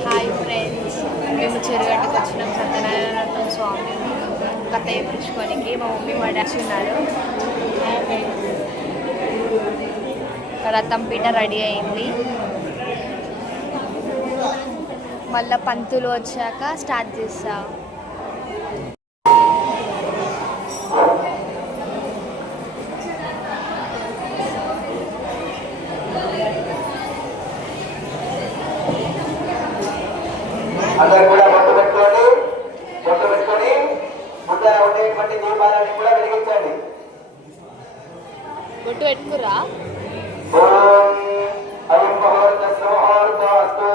Hi friends, మేము చెరుగట్టుకు వచ్చినాం సత్యనారాయణ స్వామి కథ చెప్పించుకోనికి. మా మమ్మీ మా డాడీ ఉన్నారు. రథం పీట రెడీ అయింది. మళ్ళీ పంతులు వచ్చాక స్టార్ట్ చేస్తా. అందరు కూడా బొట్టు పెట్టుకొని ముందర ఉండేటువంటి దీపాలన్నీ కూడా వెలిగించండి. బొట్టు పెట్టుకురా. అయం ముహూర్త సుముహూర్త అస్తు.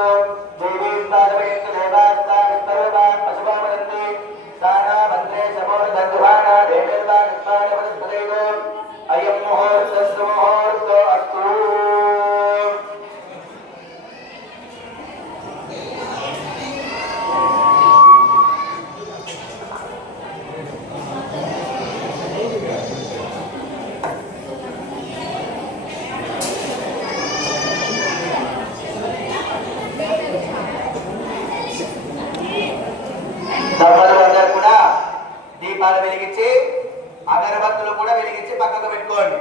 దంపతులందరూ కూడా దీపాలు వెలిగించి అగరబత్తులు కూడా వెలిగించి పక్కకు పెట్టుకోండి.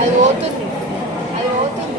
అది పోతుంది, అది పోతుంది.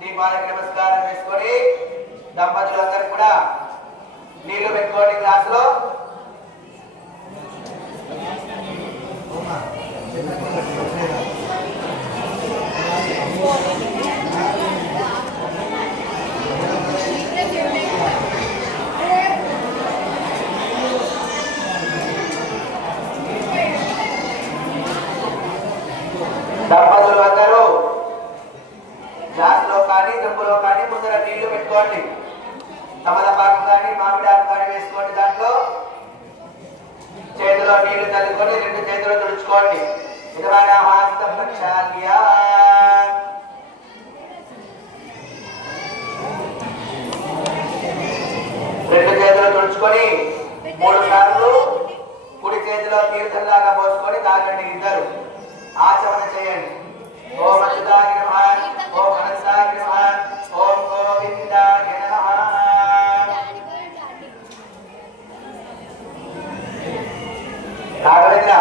దీపాలకి నమస్కారం చేసుకొని దంపతులందరూ కూడా నీళ్లు పెట్టుకోండి గ్లాసులో. దంపతులు అందరూ గ్లాసులో కానీ చెంబులో కానీ ముందర నీళ్లు పెట్టుకోండి. తమలపాకు కానీ మామిడాకు కానీ వేసుకోండి. దాంట్లో చేతిలో నీళ్లు చల్లుకొని రెండు చేతులు తుడుచుకోండి. విధమైన హస్తం ప్రక్షాళ్య. రెండు చేతులు తుడుచుకొని 3 సార్లు కుడి చేతిలో తీర్థంలాగా పోసుకొని తాగండి. ఇద్దరు ఆచమన చేయండి. ఓం అచ్యుతాయ నమః, ఓం అనంతాయ నమః, ఓం గోవిందాయ నమః. రాఘవేంద్ర,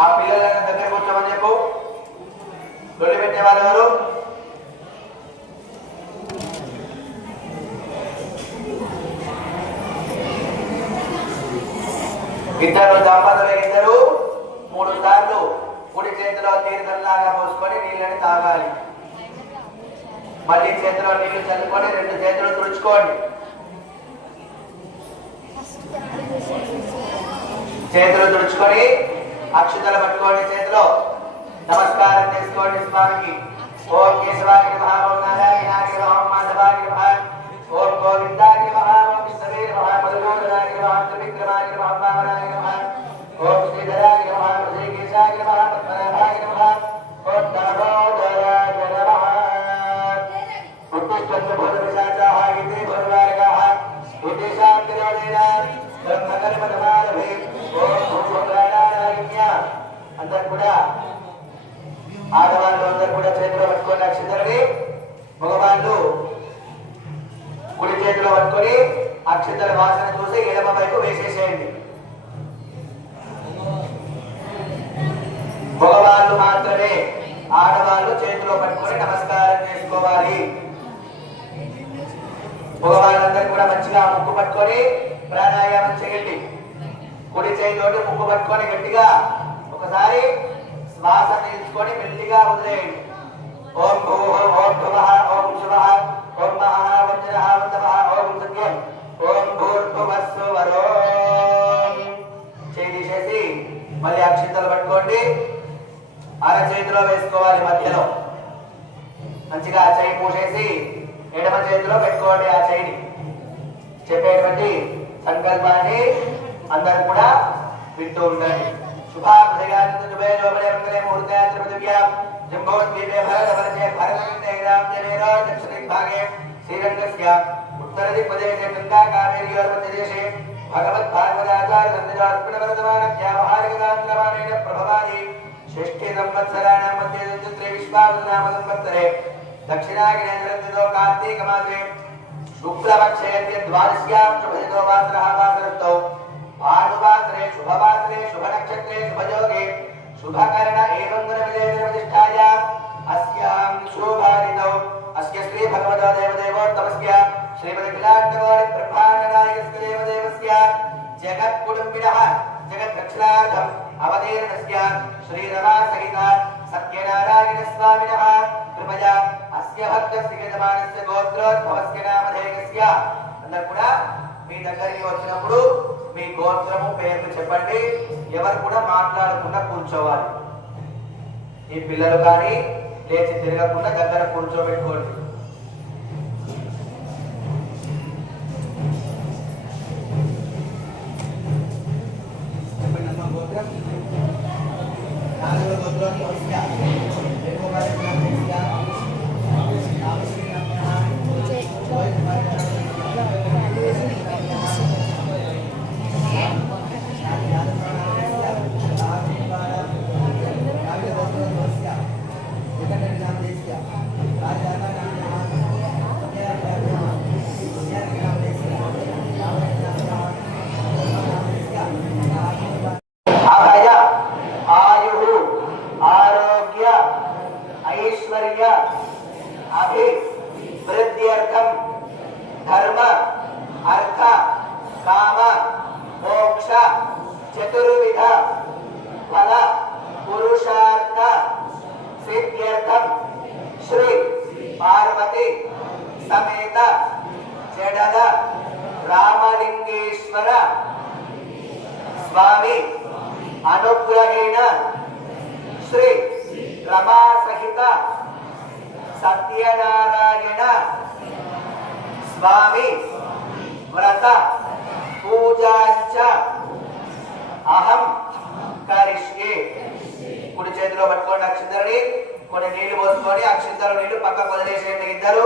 ఆ పిల్లలను దగ్గర కూర్చోమని చెప్పు. లొల్లి పెట్టే వాళ్ళు ఎవరు? ఇద్దరు దంపతులు, ఇద్దరు 3 సార్లు కుడి చేతిలో తీర్థంలాగా పోసుకొని నీళ్ళని తాగాలి. మళ్ళీ చేతిలో నీళ్లు చల్లుకొని రెండు చేతులు తుడుచుకోండి. చేతులు తుడుచుకొని అక్షతలు పట్టుకోండి. చేతిలో నమస్కారం చేసుకోండి స్వామికి. ఓం కేశవాయ నమః, ఓం నారాయణాయ నమః, ఓం మాధవాయ నమః, ఓం గోవిందాయ నమః, ఓం విష్ణవే నమః, మధుసూదనాయ నమః, త్రివిక్రమాయ నమః, వామనాయ నమః, ఓం శ్రీధరాయ నమః, శ్రీకేశాయ నమః, పద్మనాభాయ నమః, ఓం దామోదరాయ నమః. ఉత్తిష్టంతు భూతపిశాచాః ఇతి భూతవారకాః ఉద్దేశాం తిరోధేన బ్రహ్మకర్మణమాలభే. ఓం భూతప్రాణానాయ. అందరూ కూడా ఆడవాళ్ళు అందరూ కూడా చేతిలో పట్టుకొని అక్షతలని, మగవాళ్ళు కుడి చేతిలో పట్టుకొని అక్షతల వాసన చూసి ఎడమ వైపు వేసేసేయండి. మగవాళ్ళు మాత్రమే, ఆడవాళ్ళు చేతిలో పట్టుకొని నమస్కారం చేసుకోవాలి. మగవాళ్ళందరూ కూడా మంచిగా ముక్కు పట్టుకొని ప్రాణాయామం చేయండి. కుడి చేతితోటి ముక్కు పట్టుకొని గట్టిగా ఒక్కసారి శ్వాస తీసుకొని మెల్లిగా వదిలేయండి. ఓం భూః ఓం భువః ఓం శుభః ఓం మహః వజ్రః వదవః ఓం సత్యం ఓం భూర్భువస్సువరోం. చేసి మళ్ళీ అక్షింతలు పట్టుకోండి. అరచేతిలో వేసుకోవాలి. మధ్యలో మంచిగా ఆ చేయి పూసేసి ఎడమ చేతిలో పెట్టుకోండి. ఆ చేయిని చెప్పేటువంటి సంకల్పాన్ని అందరూ కూడా వింటూ ఉండండి. उत्तर दिग्प्रदेशे गंगा कावेरी और मध्यदेशे भगवत् भागवताचार्य संविधास्पदवर्तमानख्यामहारिकदानक्रमाणेन प्रभवादि षष्ठे संवत्सराणां मध्ये चतुर्थे विश्वावसुनाम संवत्सरे दक्षिणाग्नेयनृतो कार्तीकमासे शुक्लपक्षे द्वादश्यां शुभदिनो वासरः वासरस्तौ भानुवासरे शुभवासरे शुभनक्षत्रे शुभयोगे शुभकर्ण एवं गुणविजयप्रतिष्ठायां अस्यां शुभारितौ अस्य श्री भगवतो देवदेवोत्तमस्य श्रीमद्विलाण्डवारि ब्रह्माण्डनायकस्य देवदेवस्य जगत्कुटुम्बिनः जगद्रक्षणार्थम् अवतीर्णस्य श्रीरमासहित सत्यनारायणस्वामिनः कृपया अस्य भक्तस्य यजमानस्य गोत्रोद्भवस्य नामधेयस्य అందరూ కూడా మీ దగ్గరికి వచ్చినప్పుడు మీ గోత్రము పేర్లు చెప్పండి. ఎవరు కూడా మాట్లాడకుండా కూర్చోవాలి. ఈ పిల్లలు కానీ లేచి తిరగకుండా దగ్గర కూర్చోబెట్టుకోండి. अभिवृद्ध्यर्थम धर्म अर्थ काम मोक्ष चतुर्विध फल पुरुषार्थ सिद्ध्यर्थम श्री पार्वती समेत जडद रामलिंगेश्वर स्वामी अनुग्रहेण श्री रमा सहित सत्यनारायण स्वामी व्रत पूजांच अहम करिष्ये. कुడి చేతిలో పట్టుకోండి అక్షింతలని. కొన్ని నీళ్లు పోసుకొని అక్షింతల నీళ్లు పక్కకు వదిలేసేయండి. ఇద్దరు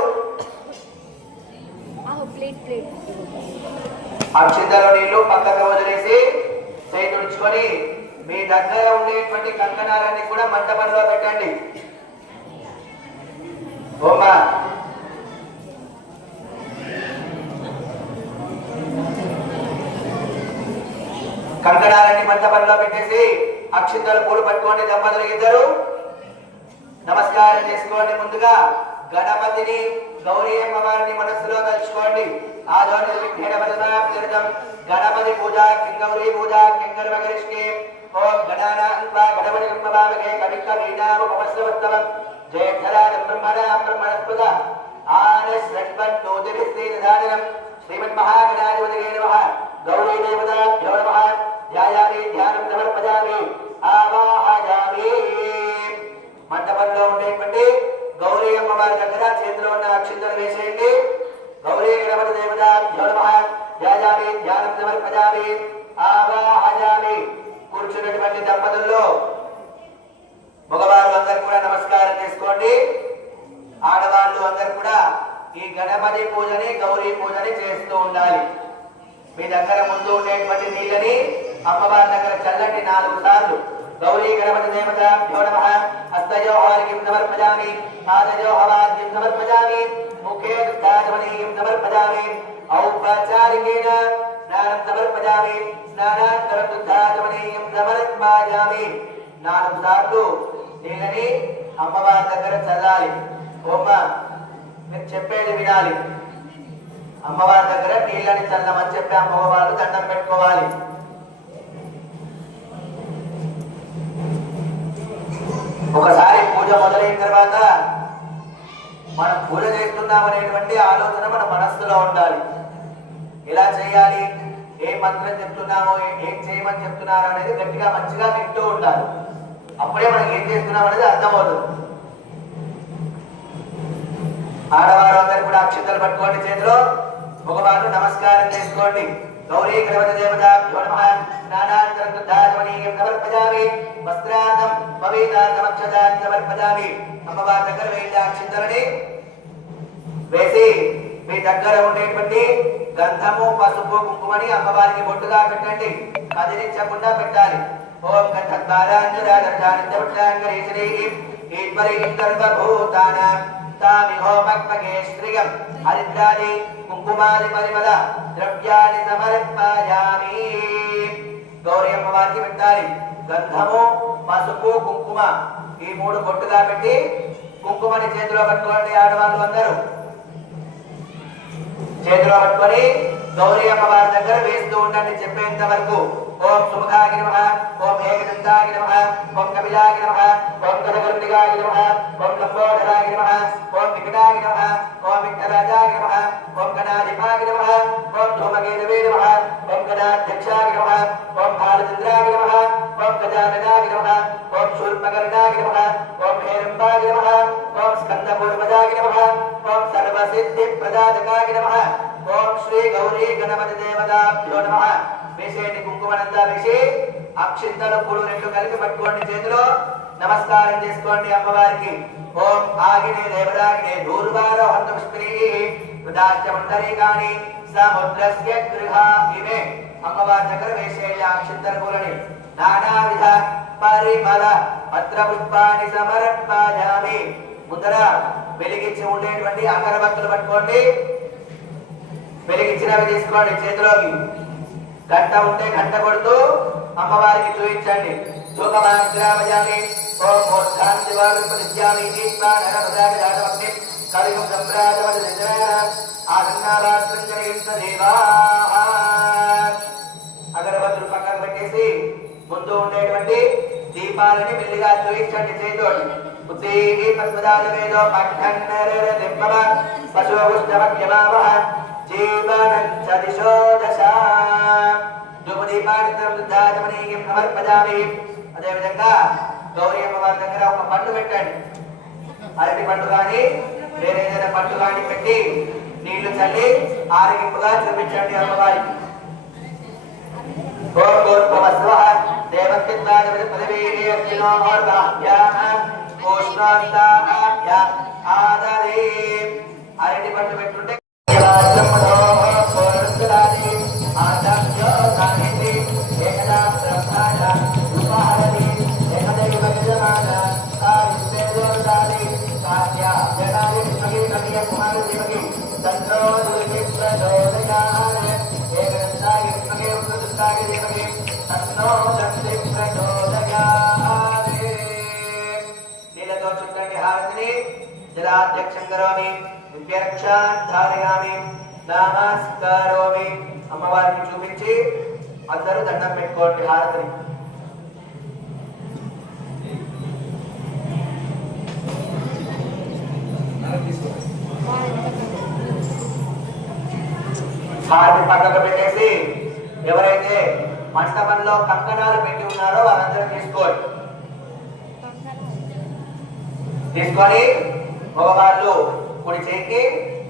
అక్షింతల నీళ్లు పక్కకు వదిలేసి చేయి తుడుచుకొని మీ దగ్గర ఉండేటువంటి కంకణాలన్నీ కూడా మంటపంలో పెట్టండి. ఓమా కంకణాలన్నీ మంటపంలో పెట్టేసి అక్షింతలు పూలు పట్టుకోండి. దంపతులు ఇద్దరు నమస్కారం చేసుకోండి. ముందుగా గణపతిని గౌరీ అమ్మవారిని మనస్సులో తలుచుకోండి. గణపతి పూజ కింగౌరీ పూజ కింగర్వగరిష్కే. ఓం గణానాన్వా గణపతి బ్రహ్మవామహే కవిక వీణాముపమస్రవస్తవం జయధరాజం బ్రహ్మణాం బ్రహ్మణస్పద ఆనశ్రద్వన్నోతిభిస్తేనధారణం శ్రీమన్మహాగణాధిపతయే నమః. గౌరీ దేవతాభ్యో నమః. ధ్యాయామి ధ్యానం సమర్పయామి ఆవాహయామి. మంటపంలో ఉండేటువంటి గౌరీ అమ్మవారి దగ్గర చేతిలో ఉన్న అక్షింతలు వేసేయండి. గౌరీ గణపతి దేవతాభ్యో నమః. ధ్యాయామి ధ్యానం సమర్పయామి ఆవాహయామి. కూర్చున్నటువంటి దంపతుల్లో మగవారు అందరూ కూడా నమస్కారం చేసుకోండి. ఆడవాళ్ళు అందరూ కూడా ఈ గణపతి పూజని గౌరీ పూజని చేస్తూ ఉండాలి. మీ దగ్గర ముందు ఉండేటువంటి నీళ్ళని అమ్మవారి దగ్గర చల్లండి 4 సార్లు. గౌరీ గణపతి దేవతాభ్యో నమః. హస్తయోహార్ఘ్యం సమర్పయామి పాదయోహవార్ఘ్యం సమర్పయామి ముఖే దుగ్ధాచమనీయం సమర్పయామి ఔపచారికేణ స్నానం సమర్పయామి స్నానానంతరం దుగ్ధాచమనీయం సమర్పయామి. 4 సార్లు నీళ్ళని అమ్మవారి దగ్గర చల్లాలి. ఓమ్మ మీరు చెప్పేది వినాలి. అమ్మవారి దగ్గర నీళ్ళని చల్లమని చెప్పి అమ్మవారు దండం పెట్టుకోవాలి. ఒకసారి పూజ మొదలైన తర్వాత మనం పూజ చేస్తున్నాం అనేటువంటి ఆలోచన మన మనస్సులో ఉండాలి. ఎలా చేయాలి, ఏ మంత్రం చెప్తున్నామో, ఏం చేయమని చెప్తున్నారు అనేది గట్టిగా మంచిగా వింటూ ఉండాలి. అప్పుడే మనం ఏం చేస్తున్నాం అనేది అర్థమవుతుంది. ఆడవారు అందరూ కూడా అక్షంతలు పట్టుకోండి చేతిలో, మగవారు నమస్కారం చేసుకోండి. గౌరీ గణపతి దేవతాభ్యో నమః. స్నానానంతరం దుగ్ధాచమనీయం సమర్పయామి. వస్త్రార్థం పవిత్రార్థం అక్షతాన్ని సమర్పయామి. అమ్మవారి దగ్గర వేసిన అక్షంతలని వేసి మీ దగ్గర ఉండేటువంటి గంధము, పసుపు, కుంకుమని అమ్మవారికి బొట్టుగా పెట్టండి. కదిలించకుండా పెట్టాలి. ఓం గంధద్వారాంజరాజర్షానిత్యవృక్షాంగరీశ్వరీం హరిద్రాది కుంకుమాది పరిమళ ద్రవ్యాన్ని సమర్పయామి. గౌరీ అమ్మవారికి పెట్టాలి. గంధము, పసుపు, కుంకుమ ఈ మూడు బొట్టుగా పెట్టి కుంకుమని చేతిలో పట్టుకోండి. ఆడవాళ్ళు అందరూ చేతిలో పట్టుకొని గౌరీ అమ్మవారి దగ్గర వేస్తూ ఉండండి చెప్పేంత వరకు. ఓం సుముఖాయ నమః, ఓం ఏకదంతాయ నమః, ఓం కపిలాయ నమః, ఓం గణగణపతిగాయ నమః, ఓం లంబోదరాయ నమః, ఓం వికటాయ నమః, ఓం విఘ్నరాజాయ నమః, ఓం గణాధిపాయ నమః, ఓం ధూమకేతవే నమః, ఓం గణాధ్యక్షాయ నమః, ఓం బాలచంద్రాయ నమః, ఓం గజాననాయ నమః, ఓం శూర్పకర్ణాయ నమః, ఓం హేరంబాయ నమః, ఓం స్కందపూర్వజాయ నమః, ఓం సర్వసిద్ధిప్రదాయకాయ నమః, ఓం శ్రీ గౌరీ గణపతి దేవతాభ్యో నమః. వేసేటి కుంకుమనంతా వేసి అక్షింతలు పూలు రెండు కలిపి పట్టుకోండి చేతిలో. నమస్కారం చేసుకోండి అమ్మవారికి. ఓం ఆగినే దేవరాగినే దూర్వారో హంతపుష్పీ మండరీకాని సముద్రస్య గృహ. ఇవే అమ్మవారి దగ్గర వేసేటి అక్షింతల పూలని నానావిధ పరిమళ పత్ర పుష్పాన్ని సమర్పయామి. ముందర వెలిగించి ఉండేటువంటి అగరబత్తులు పట్టుకోండి. వెలిగించినవి తీసుకోండి చేతిలోకి. గంట ఉంటే గంట కొడుతూ అమ్మవారికి చూపించండి. ధూపమాగ్రామయామి. ఓం మూర్ధాంతి వారుపదిత్యామి దీప్తానరపదామి రాజమగ్ని కలియుగ సంప్రాజమది నిజన ఆసన్నావాత్రంజనయుక్త దేవాః. అగరబత్తులు పక్కన పెట్టేసి ముందు ఉండేటువంటి దీపాలని మెల్లిగా చూపించండి చేతితోటి. ఉత్తేజీ పద్మదాజవేదో పఠన్నర దింపవ పశువుష్ణమగ్యమావహ జీవనం చదిశో దశ. ధూపదీపానిత్యం సమర్పయామి. అదేవిధంగా గౌరీ అమ్మవారి దగ్గర ఒక పండు పెట్టండి. అరటి పండు కానీ వేరేదైనా పండు కానీ పెట్టి నీళ్లు చల్లి ఆరగింపుగా చూపించండి అమ్మవారికి. ఓం భూర్భువస్వః దేవస్థితాధిపతి పదవీః అర్జునోర్వాహ్యాః ఉష్ణాంతాః ఆదరే. అరటి పండు పెట్టుంటే నీళ్ళతో చుట్టండి హారతిని. జలాధ్యక్షం కరోమి, దివ్యరక్షాన్ ధారయామి, నమస్కారోమి. అమ్మవారికి చూపించి అందరూ దండం పెట్టుకోండి హారతిని. హారతి పక్కకు పెట్టేసి ఎవరైతే మంటపంలో కంకణాలు పెట్టి ఉన్నారో వారందరూ తీసుకోండి. తీసుకొని మగవాళ్ళు కుడి చేయికి,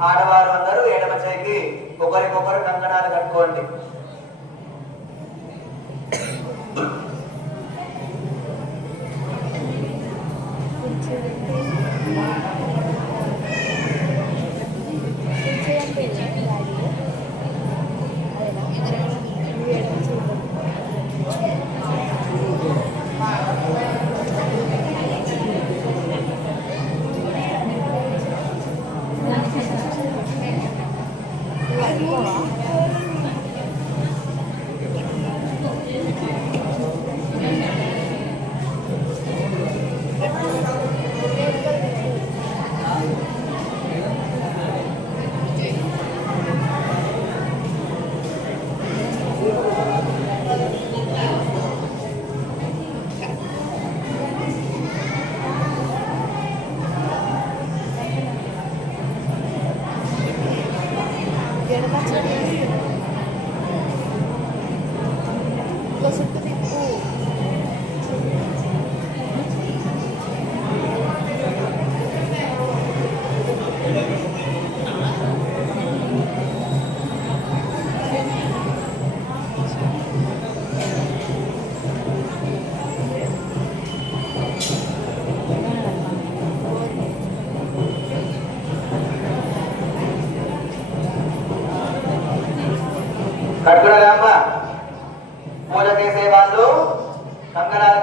ఆడవారు అందరూ ఎడమ చేయికి ఒకరికొకరు కంకణాలు కట్టుకోండి.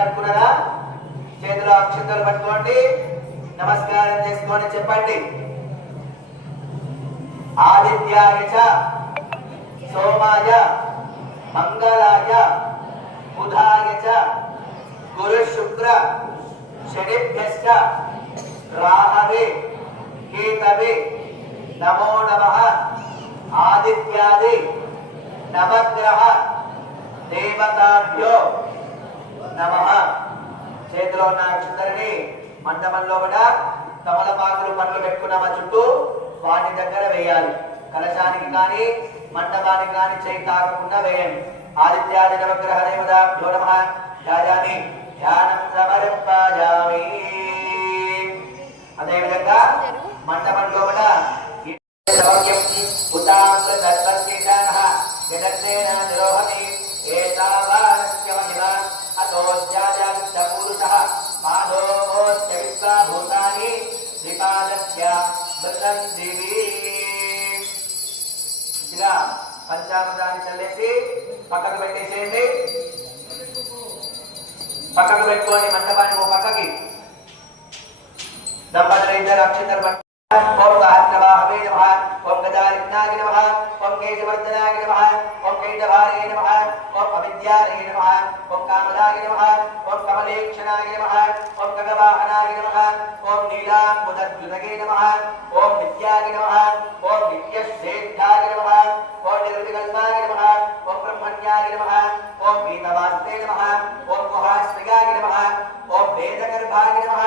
కట్టుకున్నారా? చేతిలో అక్షంతలు పట్టుకోండి, నమస్కారం చేసుకోండి. చెప్పండి. ఆదిత్యాయ చ సోమాయ మంగళాయ బుధాయ చ గురు శుక్ర శనిభ్యశ్చ రాహవే కేతవే నమో నమః. ఆదిత్యాది నవగ్రహ దేవతాభ్యో నమః. చేతిలో ఉన్న అక్షంతరిని మండపంలో కూడా తమలపాకులు పండ్లు పెట్టుకున్నామ చుట్టూ వాటి దగ్గర వేయాలి. కలశానికి కానీ మండపానికి కానీ చేయి తాకకుండా వేయండి. ఆదిత్యాది నవగ్రహ దేవతాభ్యో నమః. యాజామి ధ్యానం సమర్పయామి. అదేవిధంగా మండపంలో కూడా పంచామృతాన్ని చల్లేసి పక్కకు పెట్టేసేయండి. పక్కకు పెట్టుకోండి. మండపానికి ఓ పక్కకి దంపతులు ఇద్దరు అక్షంతలు ఓం సహస్రబాహవే నమః. ఓం గజాలిగ్నాయ నమః. ఓం కేశవర్ధనాయ నమః. ఓం కైటభారే నమః. ఓం అవిద్యారే నమః. ఓం కామదాయ నమః. ఓం కమలేక్షణాయ నమః. ఓం గగవాహనాయ నమః. ఓం నీలాంబుదద్యుతగే నమః. ఓం నిత్యాయ నమః. ఓం నిత్యశ్రేష్ఠాయ నమః. ఓం నిర్వికల్పాయ నమః. ఓం బ్రహ్మణ్యాయ నమః. ఓం పీతవాస్తే నమః. ఓం గుహాశ్రియాయ నమః. ఓం వేదగర్భాయ నమః.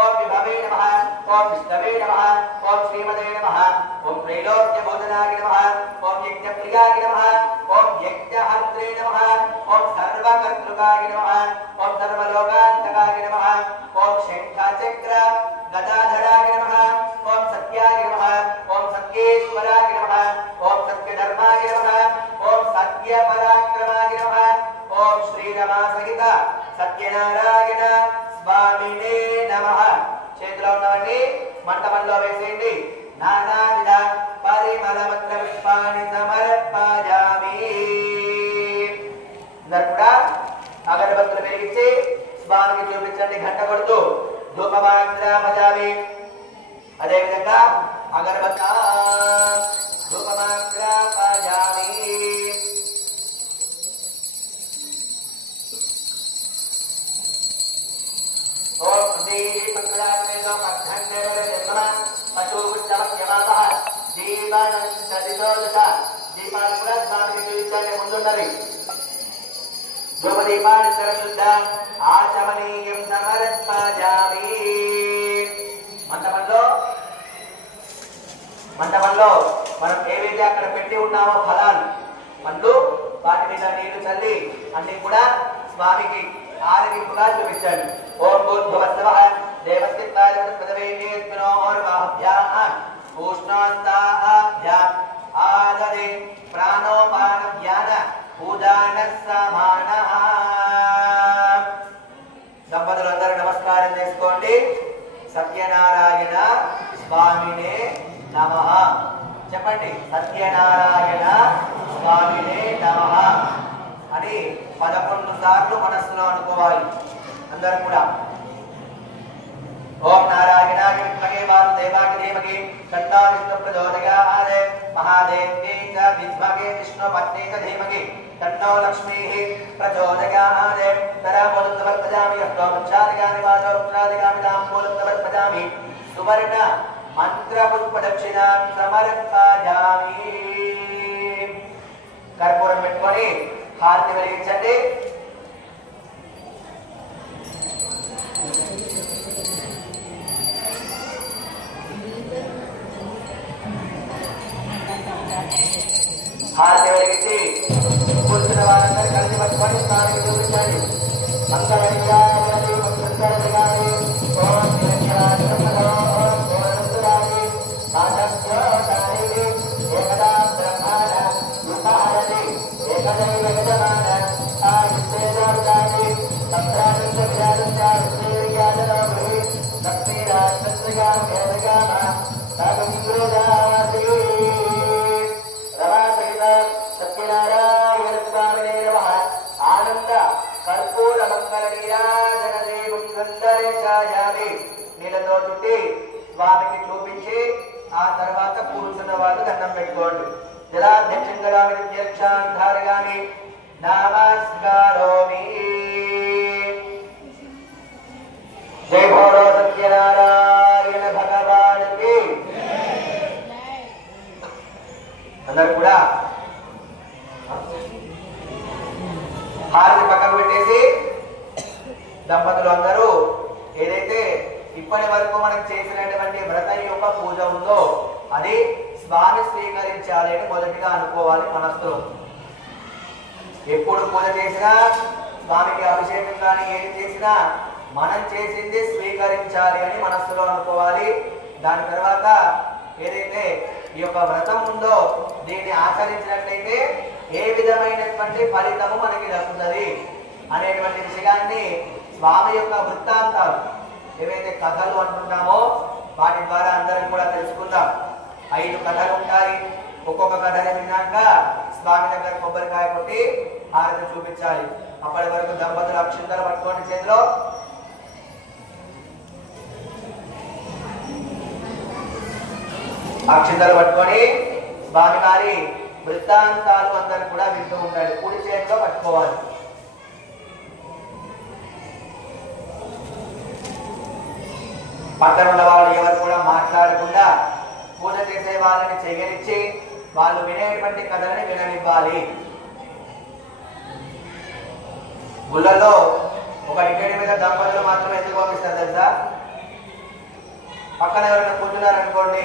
ఓం విభవే నమః. ఓం విష్ణవే నమః. ఓం శ్రీమదే నమః. ఓం త్రైలోక్యబోధనాయ నమః. ఓం యజ్ఞప్రియాయ నమః. ఓం యజ్ఞహర్త్రే నమః. ఓం సర్వకర్తృకాయ నమః. ఓం సర్వలోకాంతకాయ నమః. ఓం శంఖచక్ర గదాధరాయ నమః. ఓం సత్యాయ నమః. ఓం సత్యేశ్వరాయ నమః. ఓం సత్యధర్మాయ నమః. ఓం సత్యపరాక్రమాయ నమః. ఓం శ్రీరమాసహిత సత్యనారాయణ స్వామినే నమః. చేతిలో ఉన్నవన్నీ మంటపంలో వేసేయండి. నానావిధ పరిమళపత్ర పుష్పాన్ని సమర్పయామి. అందరూ కూడా అగరబత్తులు వెలిగించి స్వామికి చూపించండి. గంట కొడుతూ ధూపమాగ్రామయామి. అదేవిధంగా అగరబత్త ధూపమాగ్రామయామి. ఓం దీపక్రామేదో పద్ధందేవర జన్మ పశువుచ్చమక్యమాపః దీపానంతదిదోదశ. దీపాలు కూడా స్వామికి చూపించండి. ముందున్నవి ధూపదీపానంతర శుద్ధ ఆచమనీయం సమర్పయామి. మండపంలో మనం ఏవైతే అక్కడ పెట్టి ఉన్నామో ఫలాలు పండ్లు వాటి మీద నీళ్లు చల్లి అన్ని కూడా స్వామికి ఆరగింపుగా చూపించండి. ఓం భూర్భువస్సవః దేవస్కిత్తాయ పదవేనేత్నోర్వాహ్యాః ఉష్ణాంతాభ్యాః ఆదదే ప్రాణోపాన జ్ఞాన ఉదాన సమానః. దంపతులందరూ నమస్కారం చేసుకోండి. సత్యనారాయణ స్వామినే నమః. చెప్పండి. సత్యనారాయణ స్వామినే నమః అని 11 సార్లు మనస్సులో అనుకోవాలి అందరూ కూడా. ఓం నారాయణాయ విద్మహే వాసుదేవాయ ధీమహి తన్నో విష్ణుః ప్రచోదయాత్. మహాదేవ్యై చ విద్మహే విష్ణుపత్న్యై చ ధీమహి తన్నో లక్ష్మీః ప్రచోదయాత్. తరామూలం సమర్పయామి. అష్టోపచారికాని వాచోపచారికాని తాంబూలం సమర్పయామి. సువర్ణ మంత్ర పుష్పదక్షిణాం సమర్పయామి. కర్పూరం పెట్టుకొని హారతి వెలిగించండి. హారతి వెలిగించి కూర్చున్న వారందరూ కలిసి పట్టుకొని స్నానం చూపించండి. సత్యనారాయణ స్వామినే నమః. ఆనంద కర్పూర మంగళ నీరాజాలి నీళ్ళతో చుట్టి స్వామికి చూపించి ఆ తర్వాత కూర్చున్న వాళ్ళు దండం పెట్టుకోండి. జలాధ్యక్షాంధారగామి నమస్కారోమి. జై భోలో సత్యనారాయణ భగవానికి. అందరు కూడా హారతి పక్కన పెట్టేసి దంపతులు అందరూ ఏదైతే ఇప్పటి వరకు మనం చేసినటువంటి వ్రతం యొక్క పూజ ఉందో అది స్వామి స్వీకరించాలి అని మొదటిగా అనుకోవాలి మనస్సులో. ఎప్పుడు పూజ చేసినా స్వామికి అభిషేకం కానీ ఏం చేసినా మనం చేసింది స్వీకరించాలి అని మనస్సులో అనుకోవాలి. దాని తర్వాత ఏదైతే ఈ యొక్క వ్రతం ఉందో దీన్ని ఆచరించినట్లయితే ఏ విధమైనటువంటి ఫలితము మనకి దక్కుతుంది అనేటువంటి విషయాన్ని స్వామి యొక్క వృత్తాంతాలు ఏవైతే కథలు అంటున్నామో వాటి ద్వారా అందరం కూడా తెలుసుకుందాం. 5 కథలు ఉంటాయి. ఒక్కొక్క కథని విన్నాక స్వామి దగ్గర కొబ్బరికాయ కొట్టి హారతి చూపించాలి. అప్పటి వరకు దంపతులు అక్షింతలు పట్టుకోండి చేతిలో. అక్షింతలు పట్టుకొని స్వామి వారి వృత్తాంతాలు అందరూ కూడా వింటూ ఉండాలి. కుడి చేతిలో పట్టుకోవాలి. పక్కన ఉన్న వాళ్ళు ఎవరు కూడా మాట్లాడకుండా పూజ చేసే వాళ్ళని చెయ్యనిచ్చి వాళ్ళు వినేటువంటి కథలని విననివ్వాలి. గుళ్ళలో ఒక టికెట్ మీద దంపతులు మాత్రమే ఎందుకు పంపిస్తారు తెలుసా? పక్కన ఎవరైనా కూర్చున్నారనుకోండి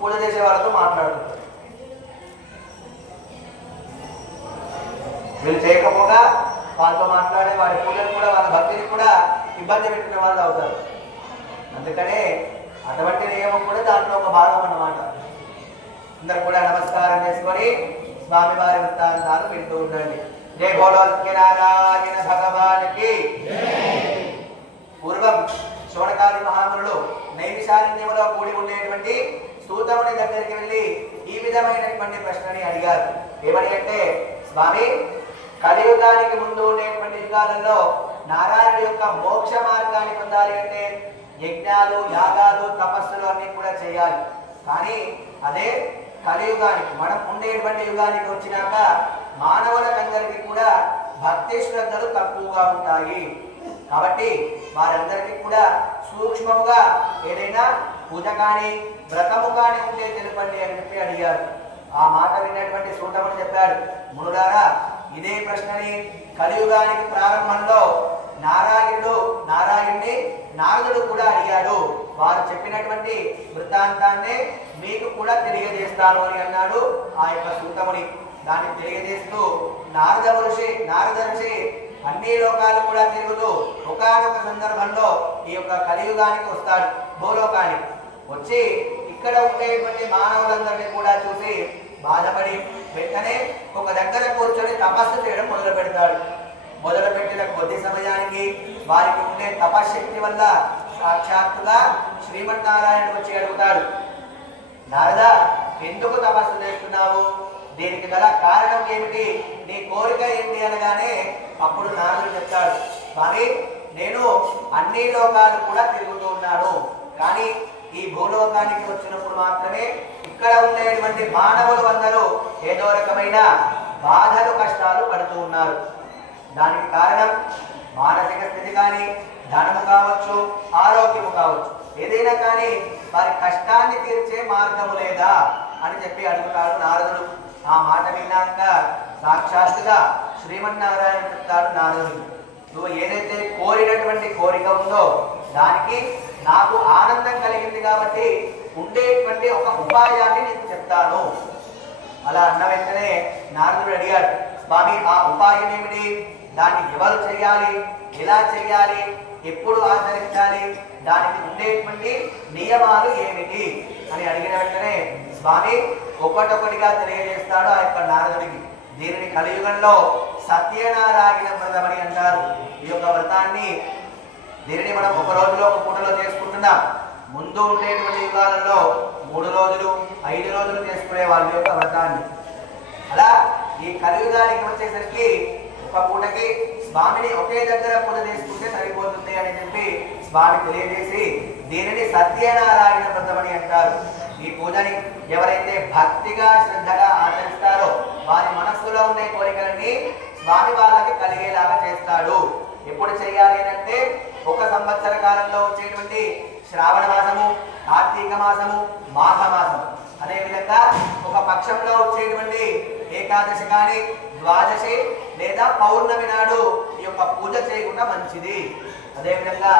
పూజ చేసే వాళ్ళతో మాట్లాడుతుంటారు. వీళ్ళు చేయకపోగా వాళ్ళతో మాట్లాడే వాడి పూజలు కూడా వాళ్ళ భక్తిని కూడా ఇబ్బంది పెట్టిన వాళ్ళు అవుతారు. అందుకనే అటువంటి నియమం కూడా దాంట్లో ఒక భాగం అన్నమాట. అందరు కూడా నమస్కారం చేసుకొని స్వామి వారి వృత్తాంతాలు వింటూ ఉండండి. జై బోలో సత్యనారాయణ భగవానికి. పూర్వం శోణకాది మహామునులు నైమిషారణ్యములో కూడి ఉండేటువంటి సూతముని దగ్గరికి వెళ్ళి ఈ విధమైనటువంటి ప్రశ్నని అడిగారు. ఏమని అంటే, స్వామి, కలియుగానికి ముందు ఉండేటువంటి యుగాలలో నారాయణుడి యొక్క మోక్ష మార్గాన్ని పొందాలి అంటే యజ్ఞాలు, యాగాలు, తపస్సులు అన్ని కూడా చేయాలి. కానీ అదే కలియుగానికి మనం ఉండేటువంటి యుగానికి వచ్చినాక మానవులందరికీ కూడా భక్తి శ్రద్ధలు తక్కువగా ఉంటాయి. కాబట్టి వారందరికీ కూడా సూక్ష్మముగా ఏదైనా పూజ కానీ వ్రతము కానీ ఉంటే తెలుపండి అని చెప్పి అడిగారు. ఆ మాట విన్నటువంటి సూతముడు చెప్పాడు, మునులారా, ఇదే ప్రశ్నని కలియుగానికి ప్రారంభంలో నారాయణుని నారదుడు కూడా అడిగాడు. వారు చెప్పినటువంటి వృత్తాంతాన్ని మీకు కూడా తెలియజేస్తాను అని అన్నాడు ఆ యొక్క సూతముని. దాన్ని తెలియజేస్తూ నారద ఋషి అన్ని లోకాలు కూడా తిరుగుతూ ఒకానొక సందర్భంలో ఈ యొక్క కలియుగానికి వస్తాడు. భూలోకానికి వచ్చి ఇక్కడ ఉండేటువంటి మానవులందరినీ కూడా చూసి బాధపడి వెంటనే ఒక దగ్గర కూర్చొని తపస్సు చేయడం మొదలు పెడతాడు. మొదలు పెట్టిన కొద్ది సమయానికి వారికి ఉండే తపశక్తి వల్ల సాక్షాత్తుగా శ్రీమన్నారాయణుడు వచ్చి అడుగుతాడు, నారద, ఎందుకు తపస్సు చేస్తున్నావు? దీనికి గల కారణం ఏమిటి? నీ కోరిక ఏంటి అనగానే అప్పుడు నారదుడు చెప్తాడు, స్వామి, నేను అన్ని లోకాలు కూడా తిరుగుతూ ఉన్నాను. కానీ ఈ భూలోకానికి వచ్చినప్పుడు మాత్రమే ఇక్కడ ఉండేటువంటి మానవులు అందరూ ఏదో రకమైన బాధలు, కష్టాలు పడుతూ ఉన్నారు. దానికి కారణం మానసిక స్థితి కానీ, ధనము కావచ్చు, ఆరోగ్యము కావచ్చు, ఏదైనా కానీ వారి కష్టాన్ని తీర్చే మార్గము లేదా అని చెప్పి అడుగుతాడు నారదుడు. ఆ మాట విన్నాక సాక్షాత్తుగా శ్రీమన్నారాయణ చెప్తాడు నారదుడు, నువ్వు ఏదైతే కోరినటువంటి కోరిక ఉందో దానికి నాకు ఆనందం కలిగింది కాబట్టి ఉండేటువంటి ఒక ఉపాయాన్ని నీకు చెప్తాను. అలా అన్న వెంటనే నారదుడు అడిగాడు, స్వామి, ఆ ఉపాయం ఏమిటి? దాన్ని ఎవరు చేయాలి, ఎలా చేయాలి, ఎప్పుడు ఆచరించాలి, దానికి ఉండేటువంటి నియమాలు ఏమిటి అని అడిగిన వెంటనే స్వామి ఒక్కొక్కటిగా తెలియజేస్తాడు ఆ యొక్క నారదుడికి. దీనిని కలియుగంలో సత్యనారాయణ వ్రతం అని అంటారు. ఈ యొక్క వ్రతాన్ని దీనిని మనం ఒక రోజులో, ఒక పూటలో చేసుకుంటున్నాం. ముందు ఉండేటువంటి యుగాలలో 3 రోజులు, 5 రోజులు చేసుకునే వాళ్ళ యొక్క వ్రతాన్ని. అలా ఈ కలియుగానికి వచ్చేసరికి ఒక పూటకి స్వామిని ఒకే దగ్గర పూజ చేసుకుంటే సరిపోతుంది అని చెప్పి స్వామి తెలియజేసి దీనిని సత్యనారాయణ వ్రతమని అంటారు. ఈ పూజని ఎవరైతే భక్తిగా శ్రద్ధగా ఆచరిస్తారో వారి మనస్సులో ఉండే కోరికలన్నీ స్వామి వాళ్ళకి కలిగేలాగా చేస్తాడు. ఎప్పుడు చేయాలి అంటే ఒక సంవత్సర కాలంలో వచ్చేటువంటి శ్రావణ మాసము, కార్తీక మాసము, మాఘ మాసము, అదే విధంగా ఒక పక్షంలో వచ్చేటువంటి ఏకాదశి కానీ ద్వాదశి లేదా పౌర్ణమి నాడు ఈ యొక్క పూజ చేయకుండా మంచిది. అదేవిధంగా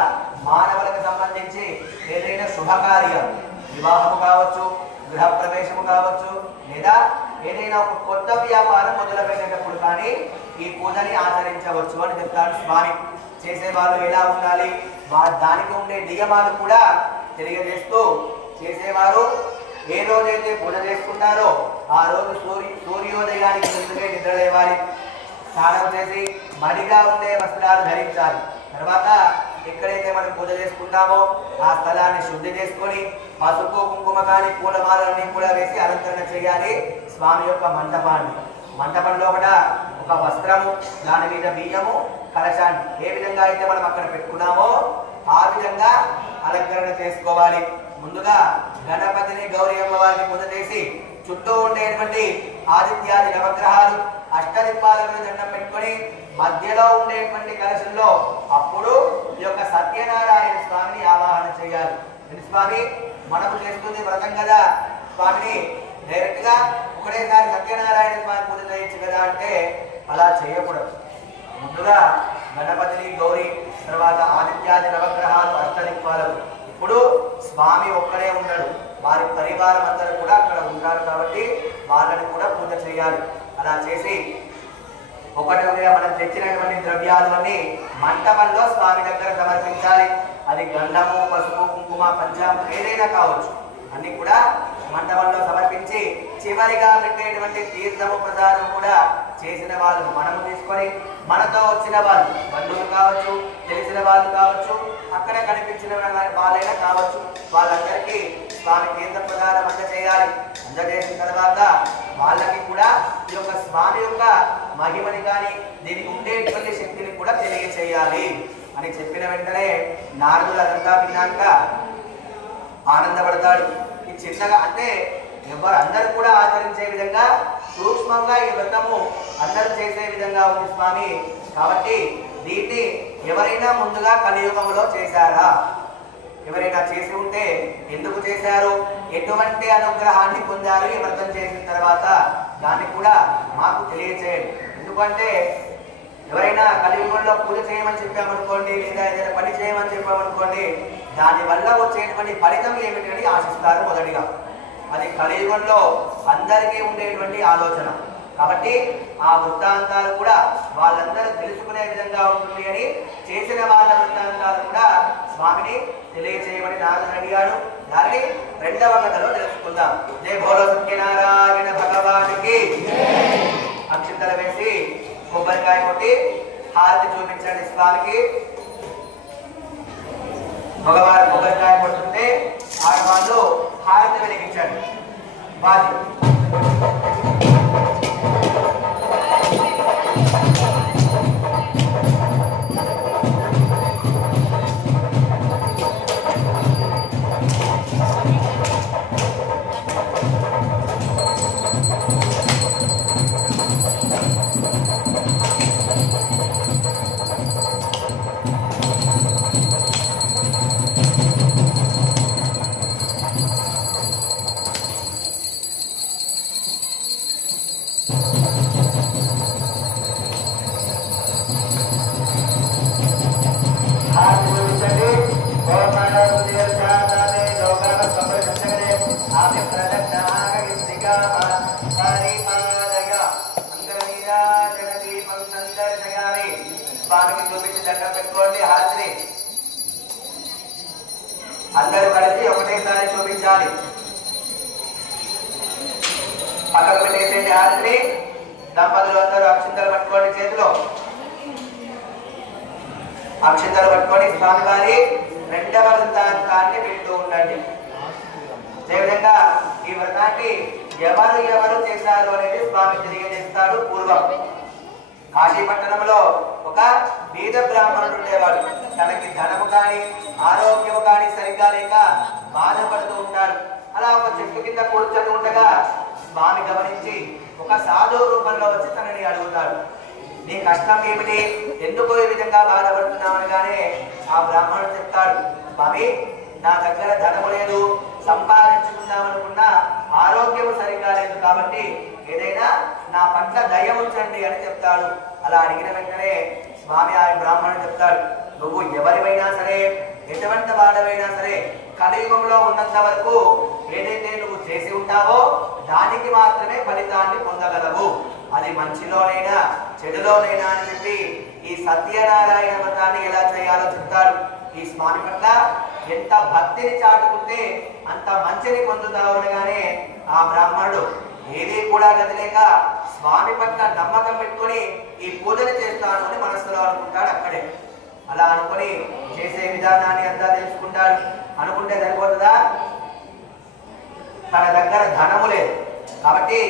మానవులకు సంబంధించి ఏదైనా శుభకార్యం, వివాహము కావచ్చు, గృహప్రవేశము కావచ్చు, లేదా ఏదైనా ఒక కొత్త వ్యాపారం మొదలుపెట్టేటప్పుడు కానీ ఈ పూజని ఆచరించవచ్చు అని చెప్తాడు స్వామి. చేసేవాళ్ళు ఎలా ఉండాలి, దానికి ఉండే నియమాలు కూడా తెలియజేస్తూ, చేసేవారు ఏ రోజైతే పూజ చేసుకుంటారో ఆ రోజు సూర్యోదయానికి ముందుగా నిద్రలేవాలి. స్నానం చేసి మడిగా ఉండే వస్త్రాలు ధరించాలి. తర్వాత ఎక్కడైతే మనం పూజ చేసుకుంటామో ఆ స్థలాన్ని శుద్ధి చేసుకొని పసుపు కుంకుమ కానీ పూలమాలన్నీ కూడా వేసి అలంకరణ చేయాలి. స్వామి యొక్క మంటపం లోపల ఒక వస్త్రము, దాని మీద బియ్యము, కలశాన్ని ఏ విధంగా అయితే మనం అక్కడ పెట్టుకున్నామో ఆ విధంగా అలంకరణ చేసుకోవాలి. ముందుగా గణపతిని, గౌరీ అమ్మవారిని పూజ చేసి చుట్టూ ఉండేటువంటి ఆదిత్యాది నవగ్రహాలు, అష్టదిక్పాలకు దండం పెట్టుకొని మధ్యలో ఉండేటువంటి కలశంలో అప్పుడు ఈ యొక్క సత్యనారాయణ స్వామిని ఆవాహన చేయాలి. స్వామి మనకు చేస్తుంది వ్రతం కదా, స్వామిని డైరెక్ట్ గా ఒకటేసారి సత్యనారాయణ స్వామి పూజ చేయొచ్చు కదా అంటే అలా చేయకూడదు. ముందుగా గణపతిని, గౌరీ, తర్వాత ఆదిత్యాది నవగ్రహాలు, అష్టదిక్పాలకు. ఇప్పుడు స్వామి ఒక్కడే ఉన్నాడు, వారి పరివారం అందరూ కూడా అక్కడ ఉంటారు కాబట్టి వాళ్ళని కూడా పూజ చేయాలి. అలా చేసి ఒకటిగా మనం తెచ్చినటువంటి ద్రవ్యాలన్నీ మంటపంలో స్వామి దగ్గర సమర్పించాలి. అది గంధము, పసుపు, కుంకుమ, పంచామృతం ఏదైనా కావచ్చు, అన్ని కూడా మంటపంలో సమర్పించి చివరిగా పెట్టేటువంటి తీర్థము, ప్రసాదం కూడా చేసిన వాళ్ళు మనము తీసుకొని మనతో వచ్చిన వాళ్ళు, బంధువులు కావచ్చు, తెలిసిన వాళ్ళు కావచ్చు, అక్కడ కనిపించిన వాళ్ళైనా కావచ్చు, వాళ్ళందరికీ స్వామి తీర్థ ప్రసాదం అందజేయాలి. అందజేసిన తర్వాత వాళ్ళకి కూడా ఈ యొక్క స్వామి యొక్క మహిమని కానీ దీనికి ఉండేటువంటి శక్తిని కూడా తెలియచేయాలి అని చెప్పిన వెంటనే నారదుడు అదంతా విన్నాక ఆనందపడతాడు. ఈ చిన్నగా అంటే అందరూ కూడా ఆచరించే విధంగా సూక్ష్మంగా ఈ వ్రతము అందరూ చేసే విధంగా ఉంది స్వామి. కాబట్టి దీన్ని ఎవరైనా ముందుగా కలియుగంలో చేశారా, ఎవరైనా చేసి ఉంటే ఎందుకు చేశారు, ఎటువంటి అనుగ్రహాన్ని పొందారు ఈ వ్రతం చేసిన తర్వాత, దాన్ని కూడా మాకు తెలియచేయండి. ఎందుకంటే ఎవరైనా కలియుగంలో పూజ చేయమని చెప్పామనుకోండి, లేదా ఏదైనా పని చేయమని చెప్పామనుకోండి, దానివల్ల వచ్చేటువంటి ఫలితం ఏమిటని ఆశిస్తారు. మొదటిగా అది కలియుగంలో అందరికీ ఉండేటువంటి ఆలోచన. కాబట్టి ఆ వృత్తాంతాలు కూడా వాళ్ళందరూ తెలుసుకునే విధంగా ఉంటుంది అని చేసిన వాళ్ళ వృత్తాంతాలు కూడా స్వామిని తెలియచేయమని నారదుడు అడిగాడు. దానిని రెండవ కథలో తెలుసుకుందాం. జై భోలో సత్యనారాయణ భగవానికి. అక్షింతలు వేసి కొబ్బరికాయ కొట్టి హారతి చూపించండి స్వామికి. మగవారు కొబ్బరికాయ కొడుతుంటే ఆడవాళ్ళు హారతి వెలిగించండి. వాద్యం అందరూ కలిసి ఒకటేసారి చూపించాలి. పక్కకు పెట్టేసేయండి హారతిని. దంపతులు అందరూ అక్షింతలు పట్టుకోండి చేతిలో. అక్షింతలు పట్టుకొని స్వామివారి రెండవ వృత్తాంతాన్ని వింటూ ఉండండి. అదేవిధంగా ఈ వ్రతాన్ని ఎవరు చేశారు అనేది స్వామి తెలియజేస్తాడు. పూర్వం కాశీపట్టణంలో ఒక బీద బ్రాహ్మణుడు ఉండేవాడు. తనకి ధనము కానీ ఆరోగ్యము కానీ సరిగ్గా లేక బాధపడుతూ ఉంటాడు. అలా ఒక చెట్టు కింద కూర్చొని ఉండగా స్వామి గమనించి ఒక సాధువు రూపంలో వచ్చి తనని అడుగుతాడు, నీ కష్టం ఏమిటి, ఎందుకు ఈ విధంగా బాధపడుతున్నావు అనగానే ఆ బ్రాహ్మణుడు చెప్తాడు, స్వామి నా దగ్గర ధనము లేదు, సంపాదించుకుందామనుకున్నా ఆరోగ్యము సరిగ్గా లేదు, కాబట్టి ఏదైనా నా పట్ల దయ ఉంచండి అని చెప్తాడు. అలా అడిగిన వెంటనే స్వామి ఆ బ్రాహ్మణుడు చెప్తాడు, నువ్వు ఎవరివైనా సరే, ఎటువంటి వాడవైనా సరే, కలియుగంలో ఉన్నంత వరకు ఏదైతే నువ్వు చేసి ఉంటావో దానికి మాత్రమే ఫలితాన్ని పొందగలవు. అది మంచిలోనైనా చెడులోనైనా అని చెప్పి ఈ సత్యనారాయణ వ్రతాన్ని ఎలా చేయాలో చెప్తాడు. ఈ స్వామి పట్ల ఎంత భక్తిని చాటుకుంటే అంత మంచిని పొందుతావు అనగానే ఆ బ్రాహ్మణుడు ఏది కూడా గదిలేక స్వామి పట్ల నమ్మకం పెట్టుకొని ఈ పూజను చేస్తాను అని మనసులో అనుకుంటాడు. అక్కడే అలా అనుకొని చేసే విధానాన్ని అంతా తెలుసుకుంటాడు. అనుకుంటే సరిపోతుందా? తన దగ్గర ధనము లేదు కాబట్టి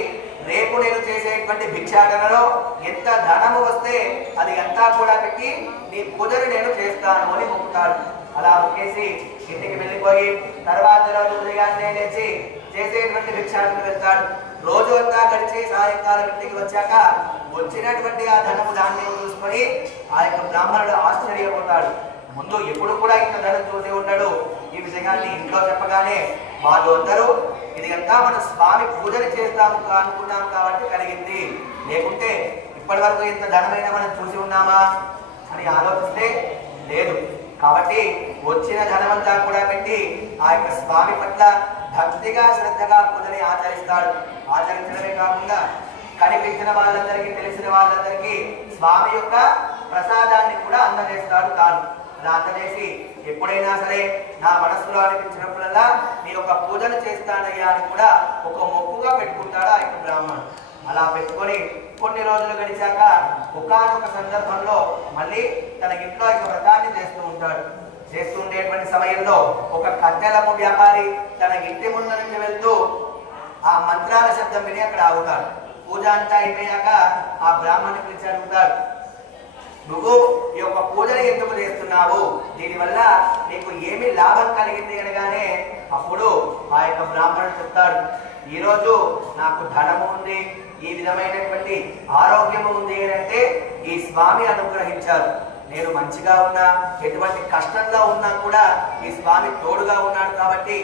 రేపు నేను చేసేటువంటి భిక్షాటనలో ఎంత ధనము వస్తే అది అంతా కూడా పెట్టి నీ పూజను నేను చేస్తాను అని మొక్కుతాడు. అలా మొక్కేసి ఇంటికి వెళ్ళిపోయి తర్వాత రోజు ఉదయాన్నే లేచి చేసేటువంటి భిక్షాటన వెళ్తాడు. రోజు అంతా గడిచి సాయంకాలం ఇంటికి వచ్చాక వచ్చినటువంటి ఆ ధనము ధాన్యం చూసుకొని ఆ యొక్క బ్రాహ్మణుడు ఆశ్చర్యపోతాడు. ముందు ఎప్పుడు కూడా ఇంత ధనం చూసి ఉంటాడు. ఈ విషయాన్ని ఇంట్లో చెప్పగానే వాళ్ళు అందరూ ఇది అంతా మన స్వామి పూజలు చేస్తాము అనుకున్నాం కాబట్టి కలిగింది, లేకుంటే ఇప్పటి వరకు ఇంత ధనమైన మనం చూసి ఉన్నామా అని ఆలోచిస్తే లేదు. కాబట్టి వచ్చిన ధనమంతా కూడా పెట్టి ఆ యొక్క స్వామి పట్ల భక్తిగా శ్రద్ధగా పూజని ఆచరిస్తాడు. ఆచరించడమే కాకుండా కనిపించిన వాళ్ళందరికీ తెలిసిన వాళ్ళందరికీ స్వామి యొక్క ప్రసాదాన్ని కూడా అందజేస్తాడు తాను. అలా అందజేసి ఎప్పుడైనా సరే నా మనస్సులో అనిపించినప్పుడల్లా నీ యొక్క పూజను చేస్తానయ్యా అని కూడా ఒక మొక్కుగా పెట్టుకుంటాడు ఆ యొక్క బ్రాహ్మణుడు. అలా పెట్టుకొని కొన్ని రోజులు గడిచాక ఒకానొక సందర్భంలో మళ్ళీ తన ఇంట్లో యొక్క వ్రతాన్ని చేస్తూ ఉంటాడు. చేస్తూ ఉండేటువంటి సమయంలో ఒక కట్టెలము వ్యాపారి తన ఇంటి ముందు నుంచి వెళ్తూ ఆ మంత్రాల శబ్దం విని అక్కడ ఆగుతాడు. పూజ అంతా అయిపోయాక ఆ బ్రాహ్మణుని పిలిచి అడుగుతాడు, నువ్వు ఈ యొక్క పూజను ఎందుకు చేస్తున్నావు, దీనివల్ల నీకు ఏమి లాభం కలిగింది అనగానే అప్పుడు ఆ యొక్క బ్రాహ్మణుడు చెప్తాడు, ఈరోజు నాకు ధనము ఉంది, ఈ విధమైనటువంటి ఆరోగ్యము ఉంది అంటే ఈ స్వామి అనుగ్రహించారు. నేను మంచిగా ఉన్నా, ఎటువంటి కష్టంలో ఉన్నా కూడా ఈ స్వామి తోడుగా ఉన్నాడు కాబట్టి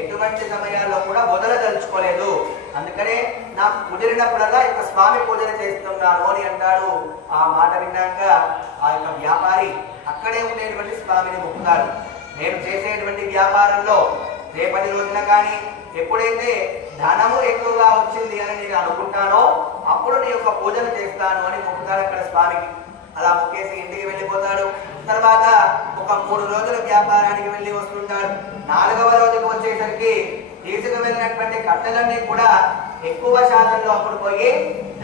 ఎటువంటి సమయాల్లో కూడా వదలదలుచుకోలేదు. అందుకనే నాకు కుదిరినప్పుడల్లా ఈ స్వామి పూజన చేస్తున్నాను అని అంటాడు. ఆ మాట విన్నాక ఆ యొక్క వ్యాపారి అక్కడే ఉండేటువంటి స్వామిని మొక్కుతాడు. నేను చేసేటువంటి వ్యాపారంలో రేపటి రోజున కానీ ఎప్పుడైతే ధనము ఎక్కువగా వచ్చింది అని నేను అనుకుంటానో అప్పుడు నీ యొక్క పూజను చేస్తాను అని మొక్కుతాడు అక్కడ స్వామికి. అలా మొక్కేసి ఇంటికి వెళ్ళిపోతాడు. తర్వాత ఒక 3 రోజులు వ్యాపారానికి వెళ్ళి వస్తుంటాడు. 4వ రోజుకు వచ్చేసరికి తీసుకు వెళ్ళినటువంటి కట్టెలన్నీ కూడా ఎక్కువ శాతంలో అమ్ముడుపోయి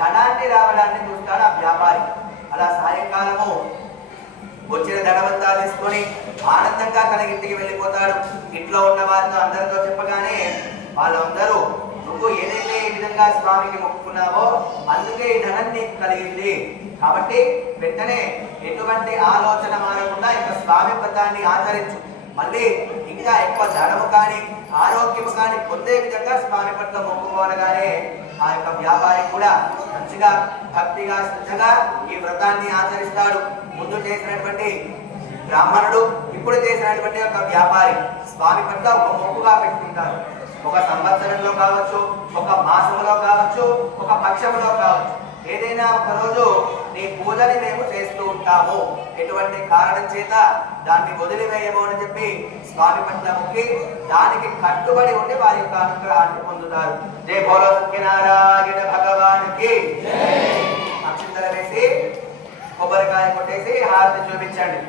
ధనాన్ని రావడాన్ని చూస్తాడు ఆ వ్యాపారి. అలా సాయంకాలము వచ్చిన ధనవంతా తీసుకొని ఆనందంగా తన ఇంటికి వెళ్ళిపోతాడు. ఇంట్లో ఉన్న వారితో అందరితో చెప్పగానే వాళ్ళందరూ నువ్వు ఏదైతే ఈ విధంగా స్వామికి మొక్కుకున్నావో అందుకే ఈ ధనం నీకు కలిగింది, కాబట్టి వెంటనే ఎటువంటి ఆలోచన మారకుండా ఇంకా స్వామి వ్రతాన్ని ఆచరించు, మళ్ళీ ఇంకా ఎక్కువ ధనము కానీ ఆరోగ్యము కానీ పొందే విధంగా స్వామి పట్ల మొక్కుకోనగానే ఆ యొక్క వ్యాపారి కూడా మంచిగా భక్తిగా శ్రద్ధగా ఈ వ్రతాన్ని ఆచరిస్తాడు. ముందు చేసినటువంటి బ్రాహ్మణుడు ఇప్పుడు చేసినటువంటి ఒక వ్యాపారి స్వామి పట్ల ఒక మొక్కుగా పెట్టుకుంటారు. ఒక సంవత్సరంలో కావచ్చు, ఒక మాసంలో కావచ్చు, ఒక పక్షంలో కావచ్చు, ఏదైనా ఒక రోజు నీ పూజని మేము చేస్తూ ఉంటాము, ఎటువంటి కారణం చేత దాన్ని వదిలివేయము అని చెప్పి స్వామి పట్ల మొక్కి దానికి కట్టుబడి ఉండి వారి యొక్క అనుగ్రహాన్ని పొందుతారు. జై బోలో సత్యనారాయణ భగవానికి. అక్షింతలు వేసి కొబ్బరికాయ కొట్టేసి హారతి చూపించండి.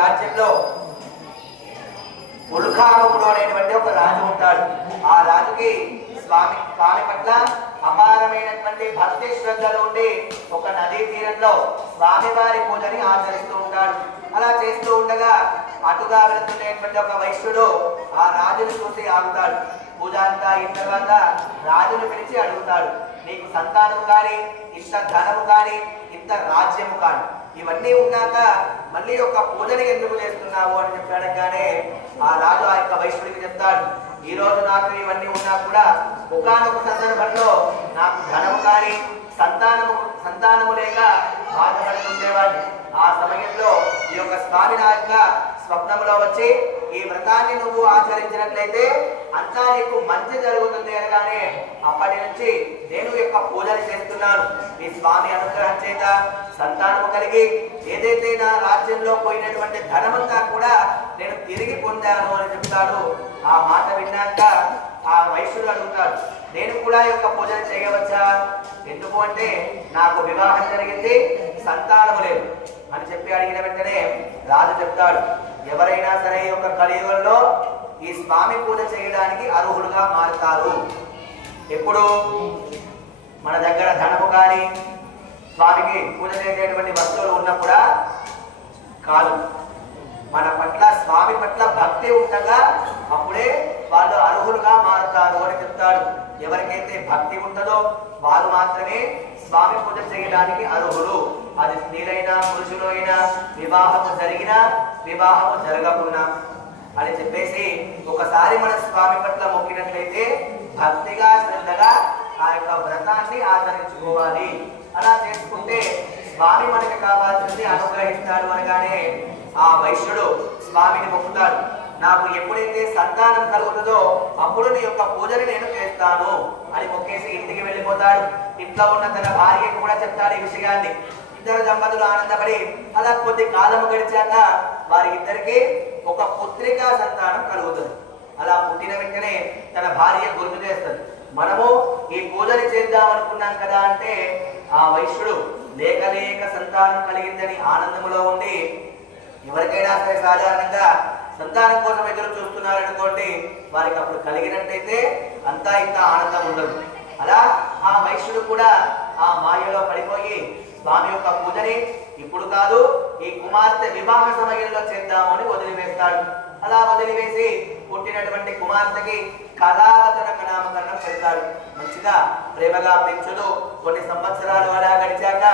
రాజ్యంలో ఉల్కాముడు అనేటువంటి ఒక రాజు ఉంటాడు. ఆ రాజుకి స్వామి పట్ల అపారమైనటువంటి భక్తి శ్రద్ధలు ఉండి ఒక నదీ తీరంలో స్వామివారి పూజని ఆచరిస్తూ ఉంటాడు. అలా చేస్తూ ఉండగా అటుగా వెళుతున్నటువంటి ఒక వైశ్యుడు ఆ రాజుని చూసి ఆగుతాడు. పూజ అంతా అయిన తర్వాత రాజును పిలిచి అడుగుతాడు, నీకు సంతానం కానీ ఇంత ధనము కానీ ఇంత రాజ్యము కానీ ఇవన్నీ ఉన్నాక మళ్ళీ ఒక పూజని ఎందుకు చేస్తున్నావు అని చెప్పాడగానే ఆ రాజు ఆ యొక్క వైశ్యుడికి చెప్తాడు, ఈ రోజు నాకు ఇవన్నీ ఉన్నా కూడా ఒకానొక సందర్భంలో నాకు ధనము కానీ సంతానము లేక బాధపడుతుండేవాడిని. ఆ సమయంలో ఈ యొక్క స్వామి నా యొక్క స్వప్నంలో వచ్చి ఈ వ్రతాన్ని నువ్వు ఆచరించినట్లయితే అంతా నీకు మంచి జరుగుతుంది అనగానే అప్పటి నుంచి నేను యొక్క పూజలు చేస్తున్నాను. ఈ స్వామి అనుగ్రహం చేత సంతానము కలిగి ఏదైతే నా రాజ్యంలో పోయినటువంటి ధనమంతా కూడా నేను తిరిగి పొందాను అని చెప్తాడు. ఆ మాట విన్నాక ఆ వైశ్యుడు అడుగుతాడు, నేను కూడా యొక్క పూజలు చేయవచ్చా? ఎందుకు అంటే నాకు వివాహం జరిగింది, సంతానము లేదు అని చెప్పి అడిగిన వెంటనే రాజు చెప్తాడు, ఎవరైనా సరే ఒక కలియుగంలో ఈ స్వామి పూజ చేయడానికి అర్హులుగా మారుతారు. ఎప్పుడు మన దగ్గర ధనము కానీ స్వామికి పూజ చేసేటువంటి వస్తువులు ఉన్నప్పుడా కాదు, మన పట్ల స్వామి పట్ల భక్తి ఉండగా అప్పుడే వాళ్ళు అర్హులుగా మారుతారు అని చెప్తాడు. ఎవరికైతే భక్తి ఉంటుందో వారు మాత్రమే స్వామి పూజ చేయడానికి అర్హులు. అది స్త్రీలైనా పురుషులు అయినా, వివాహము జరిగినా వివాహము జరగకున్నా అని చెప్పేసి ఒకసారి మన స్వామి పట్ల మొక్కినట్లయితే భక్తిగా శ్రద్ధగా ఆ యొక్క వ్రతాన్ని ఆచరించుకోవాలి. అలా చేసుకుంటే స్వామి మనకి కావాల్సింది అనుగ్రహిస్తాడు అనగానే ఆ వైశ్యుడు స్వామిని మొక్కుతాడు, నాకు ఎప్పుడైతే సంతానం కలుగుతుందో అప్పుడు నీ యొక్క పూజని నేను చేస్తాను అని మొక్కేసి ఇంటికి వెళ్ళిపోతాడు. ఇంట్లో ఉన్న తన భార్యకు కూడా చెప్తాడు ఈ విషయాన్ని. ఇద్దరు దంపతులు ఆనందపడి అలా కొద్ది కాలం గడిచాక వారి ఇద్దరికి ఒక పుత్రికా సంతానం కలుగుతుంది. అలా పుట్టిన వెంటనే తన భార్య గుర్తు చేస్తుంది, మనము ఈ పూజని చేద్దాం అనుకున్నాం కదా అంటే ఆ వైశ్యుడు లేక లేక సంతానం కలిగిందని ఆనందములో ఉండి, ఎవరికైనా సరే సాధారణంగా సంతానం కోసం ఎదురు చూస్తున్నారనుకోండి, వారికి అప్పుడు కలిగినట్టయితే అంతా ఇంత ఆనందం ఉండదు. అలా ఆ వైశ్యుడు కూడా ఆ మాయలో పడిపోయి స్వామి యొక్క పూజని ఇప్పుడు కాదు ఈ కుమార్తె వివాహ సమయంలో చేద్దామని వదిలివేస్తాడు. అలా వదిలివేసి పుట్టినటువంటి కుమార్తెకి కళావతనక నామకరణం చేస్తాడు. మంచిగా ప్రేమగా పెంచుతూ కొన్ని సంవత్సరాలు అలా గడిచాక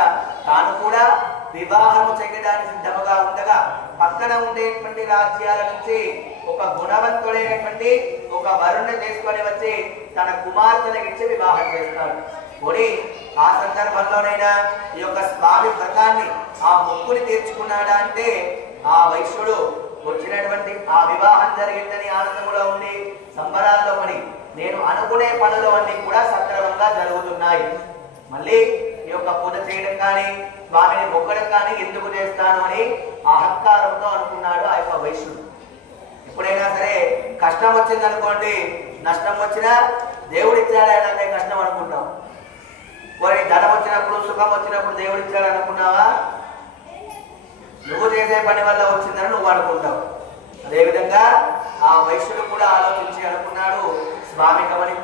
తాను కూడా వివాహము చేయడానికి సిద్ధముగా ఉండగా పక్కన ఉండేటువంటి రాజ్యాల నుంచి ఒక గుణవంతుడైనటువంటి ఒక వరుణ్ణి తీసుకొని వచ్చి తన కుమార్తెలకు ఇచ్చి వివాహం చేస్తాడు. కొని ఆ సందర్భంలోనైనా ఈ యొక్క స్వామి వ్రతాన్ని ఆ మొక్కుని తీర్చుకున్నాడా అంటే ఆ వైశ్యుడు వచ్చినటువంటి ఆ వివాహం జరిగిందని ఆనందములో ఉండి సంబరాల్లో పడి నేను అనుకునే పనులు అన్నీ కూడా సక్రమంగా జరుగుతున్నాయి, మళ్ళీ ఈ యొక్క పూజ చేయడం కానీ స్వామిని మొక్కడం కానీ ఎందుకు చేస్తాను అని అహంకారంతో అనుకున్నాడు ఆ యొక్క వైశ్యుడు. ఎప్పుడైనా సరే కష్టం వచ్చిందనుకోండి, నష్టం వచ్చినా దేవుడిచ్చాడే కష్టం అనుకుంటాం. మరి ధనం వచ్చినప్పుడు సుఖం వచ్చినప్పుడు దేవుడిచ్చాడు అనుకున్నావా? నువ్వు చేసే పని వల్ల వచ్చిందని నువ్వు అనుకుంటావు. అదేవిధంగా ఆ వైశ్యుడు కూడా ఆలోచించి అనుకున్నాడు, స్వామి గమని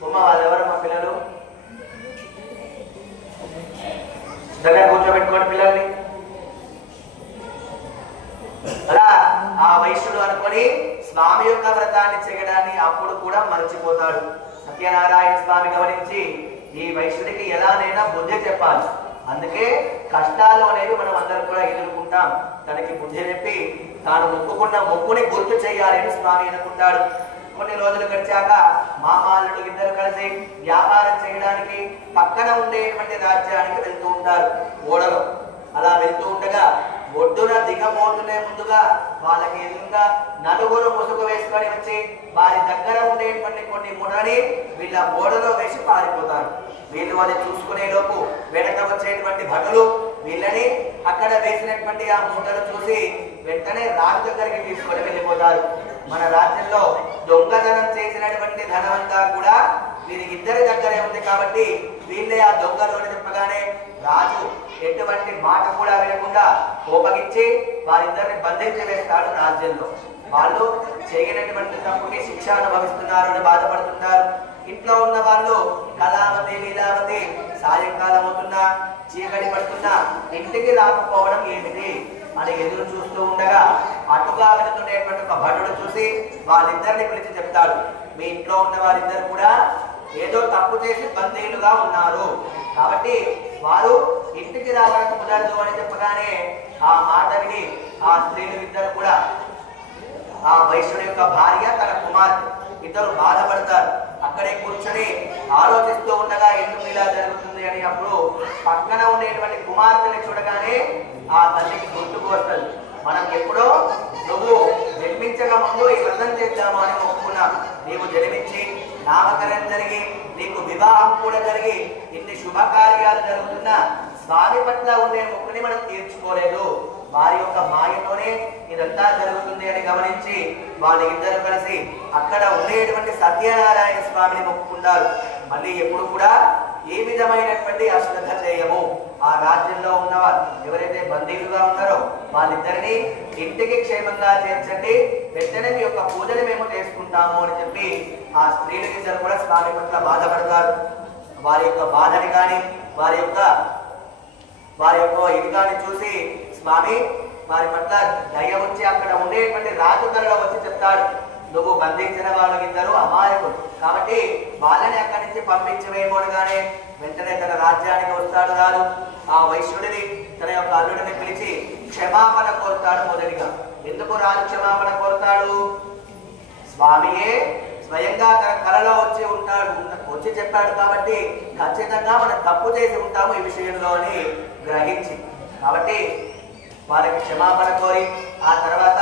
బొమ్మ వాళ్ళు ఎవరు మా పిల్లలు దగ్గర కూర్చోబెట్టుకోండి పిల్లల్ని. అలా ఆ వైశ్యుడు అనుకొని స్వామి యొక్క వ్రతాన్ని చేయడాన్ని అప్పుడు కూడా మర్చిపోతాడు. సత్యనారాయణ స్వామి గమనించి ఈ వైశ్యుడికి ఎలానైనా బుద్ధి చెప్పాలి, అందుకే కష్టాలు అనేవి మనం అందరం కూడా ఎదుర్కొంటాం, తనకి బుద్ధి చెప్పి తాను మొక్కుకున్న మొక్కుని గుర్తు చేయాలని స్వామి అనుకుంటాడు. కొన్ని రోజులు గడిచాక మామాలుడు ఇద్దరు కలిసి వ్యాపారం చేయడానికి పక్కన ఉండేటువంటి రాజ్యానికి వెళ్తూ ఉంటారు ఓడలో. అలా వెళ్తూ ఉండగా ఒడ్డున దిగబోతునే ముందుగా వాళ్ళకి ఎదురుగా నలుగురు ముసుగు వేసుకొని వచ్చి వారి దగ్గర ఉండేటువంటి కొన్ని మునని వీళ్ళ ఓడలో వేసి పారిపోతారు. వీళ్ళు అది చూసుకునే లోపు వెనక వచ్చేటువంటి భటులు వీళ్ళని అక్కడ వేసినటువంటి ఆ మూటలు చూసి వెంటనే రాజు దగ్గరికి తీసుకొని వెళ్ళిపోతారు. మన రాజ్యంలో దొంగతనం చేసినటువంటి ధనమంతా కూడా వీరికి ఇద్దరి దగ్గరే ఉంది కాబట్టి వీళ్ళే ఆ దొంగలు అని చెప్పగానే రాజు ఎటువంటి మాట కూడా వినకుండా కోపగించి వారిద్దరిని బంధించి వేస్తాడు రాజ్యంలో. వాళ్ళు చేయనటువంటి తప్పుకి శిక్ష అనుభవిస్తున్నారు అని బాధపడుతున్నారు. ఇంట్లో ఉన్న వాళ్ళు కళావతి లీలావతి సాయంకాలం అవుతున్నా చీకటి పడుతున్నా ఇంటికి రాకపోవడం ఏమిటి అని ఎదురు చూస్తూ ఉండగా అటుగా వెళుతున్నటువంటి ఒక భటుడు చూసి వాళ్ళిద్దరిని పిలిచి చెప్తాడు, మీ ఇంట్లో ఉన్న వారిద్దరు కూడా ఏదో తప్పు చేసి బందీలుగా ఉన్నారు కాబట్టి వారు ఇంటికి రావడానికి కుదరదు అని చెప్పగానే ఆ మాట విని ఆ స్త్రీలు ఇద్దరు కూడా ఆ వైశ్యుడి యొక్క భార్య తన కుమార్తె ఇద్దరు బాధపడతారు. అక్కడే కూర్చొని ఆలోచిస్తూ ఉండగా ఎందుకు ఇలా జరుగుతుంది అని అప్పుడు పక్కన ఉండేటువంటి కుమార్తెని చూడగానే ఆ తల్లికి గుర్తుకు వస్తుంది, మనం ఎప్పుడో నువ్వు జన్మించక ముందు ఈ వ్రతం చేద్దాము అని మొక్కుకున్నాం. నీవు జన్మించి నామకరణం జరిగి నీకు వివాహం కూడా జరిగి ఇన్ని శుభకార్యాలు జరుగుతున్న స్వామి పట్ల ఉండే మొక్కుని మనం తీర్చుకోలేదు. వారి యొక్క మాయతోనే ఇదంతా జరుగుతుంది అని గమనించి వాళ్ళిద్దరూ కలిసి అక్కడ ఉండేటువంటి సత్యనారాయణ స్వామిని మొక్కుకుంటారు. మళ్ళీ ఎప్పుడు కూడా ఏ విధమైనటువంటి అశ్రద్ధ చేయము. ఆ రాజ్యంలో ఉన్నవారు ఎవరైతే బందీలుగా ఉన్నారో వాళ్ళిద్దరిని ఇంటికి క్షేమంగా చేర్చండి, వెంటనే మీ యొక్క పూజని మేము చేసుకుంటాము అని చెప్పి ఆ స్త్రీలకిద్దరు కూడా స్వామి పట్ల బాధపడతారు. వారి యొక్క బాధని కానీ వారి యొక్క ఇది కానీ చూసి స్వామి వారి పట్ల దయ వచ్చి అక్కడ ఉండేటువంటి రాజుకరలో వచ్చి చెప్తాడు, నువ్వు బంధించిన వాళ్ళు ఇద్దరు అమాయకులు కాబట్టి వాళ్ళని అక్కడి నుంచి పంపించవేమోనగానే వెంటనే తన రాజ్యానికి వస్తాడు రాజు. ఆ వైశ్యుడిని తన యొక్క అల్లుడిని పిలిచి క్షమాపణ కోరుతాడు. మొదటిగా ఎందుకు రాజు క్షమాపణ కోరుతాడు? స్వామియే స్వయంగా తన కలలో వచ్చి చెప్పాడు కాబట్టి ఖచ్చితంగా మనం తప్పు చేసి ఉంటాము ఈ విషయంలో అని గ్రహించి, కాబట్టి వాళ్ళకి క్షమాపణ కోరి ఆ తర్వాత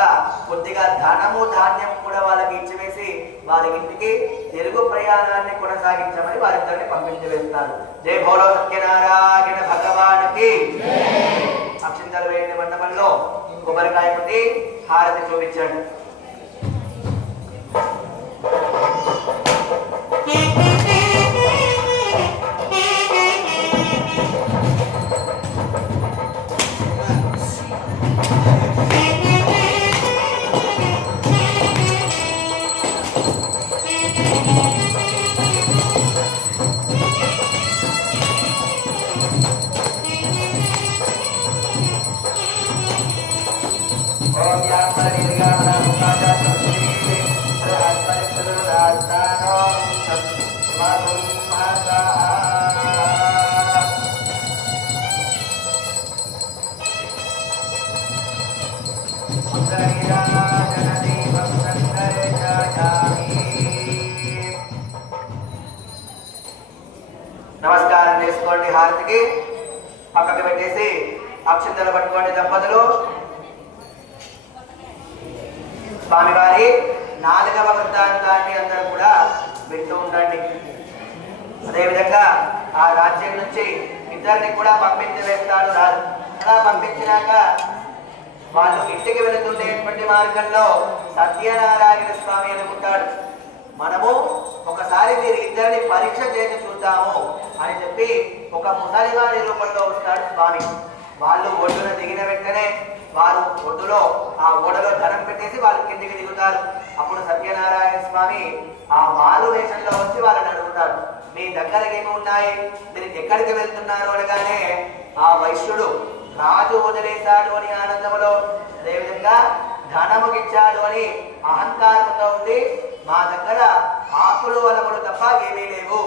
కొద్దిగా ధనము ధాన్యం కూడా వాళ్ళకి ఇచ్చివేసి వారి ఇంటికి తెలుగు ప్రయాణాన్ని కొనసాగించమని వారిద్దరిని పంపించి వేస్తారు. జై భోలో సత్యనారాయణ భగవానికి. అక్షింతలు వేయని మండపంలో కొబ్బరికాయ కొట్టి హారతి చూపించండి. నమస్కారం చేసుకోండి. హారతికి పక్కకు పెట్టేసి అక్షంతలు పట్టుకోండి. దంపతులు స్వామివారి 4వ వృత్తాంతాన్ని అందరూ కూడా వింటూ ఉండండి. అదేవిధంగా ఆ రాజ్యం నుంచి ఇద్దరిని కూడా పంపించి వేస్తాడు రాజు. అలా పంపించినాక వాళ్ళు ఇంటికి వెళుతుండేటువంటి మార్గంలో సత్యనారాయణ స్వామి అనుకుంటాడు, మనము ఒకసారి మీరు ఇద్దరిని పరీక్ష చేసి చూద్దాము అని చెప్పి ఒక ముసలివారి రూపంలో వస్తాడు స్వామి. వాళ్ళు ఒడ్డున దిగిన వెంటనే వారు ఒడ్డులో ఆ ఓడలో ధనం పెట్టేసి వాళ్ళు కిందికి దిగుతారు. అప్పుడు సత్యనారాయణ స్వామి ఆ మారు వేషంలో వచ్చి వాళ్ళని అడుగుతాడు, మీ దగ్గరకి ఏమి ఉన్నాయి, మీరు ఎక్కడికి వెళ్తున్నారు అనగానే ఆ వైశ్యుడు రాజు వదిలేశాడు అని ఆనందంలో, అదేవిధంగా ధనముకిచ్చాడు అని అహంకారంతో ఉండి మా దగ్గర ఆకులు అలములు తప్ప ఏమీ లేవు,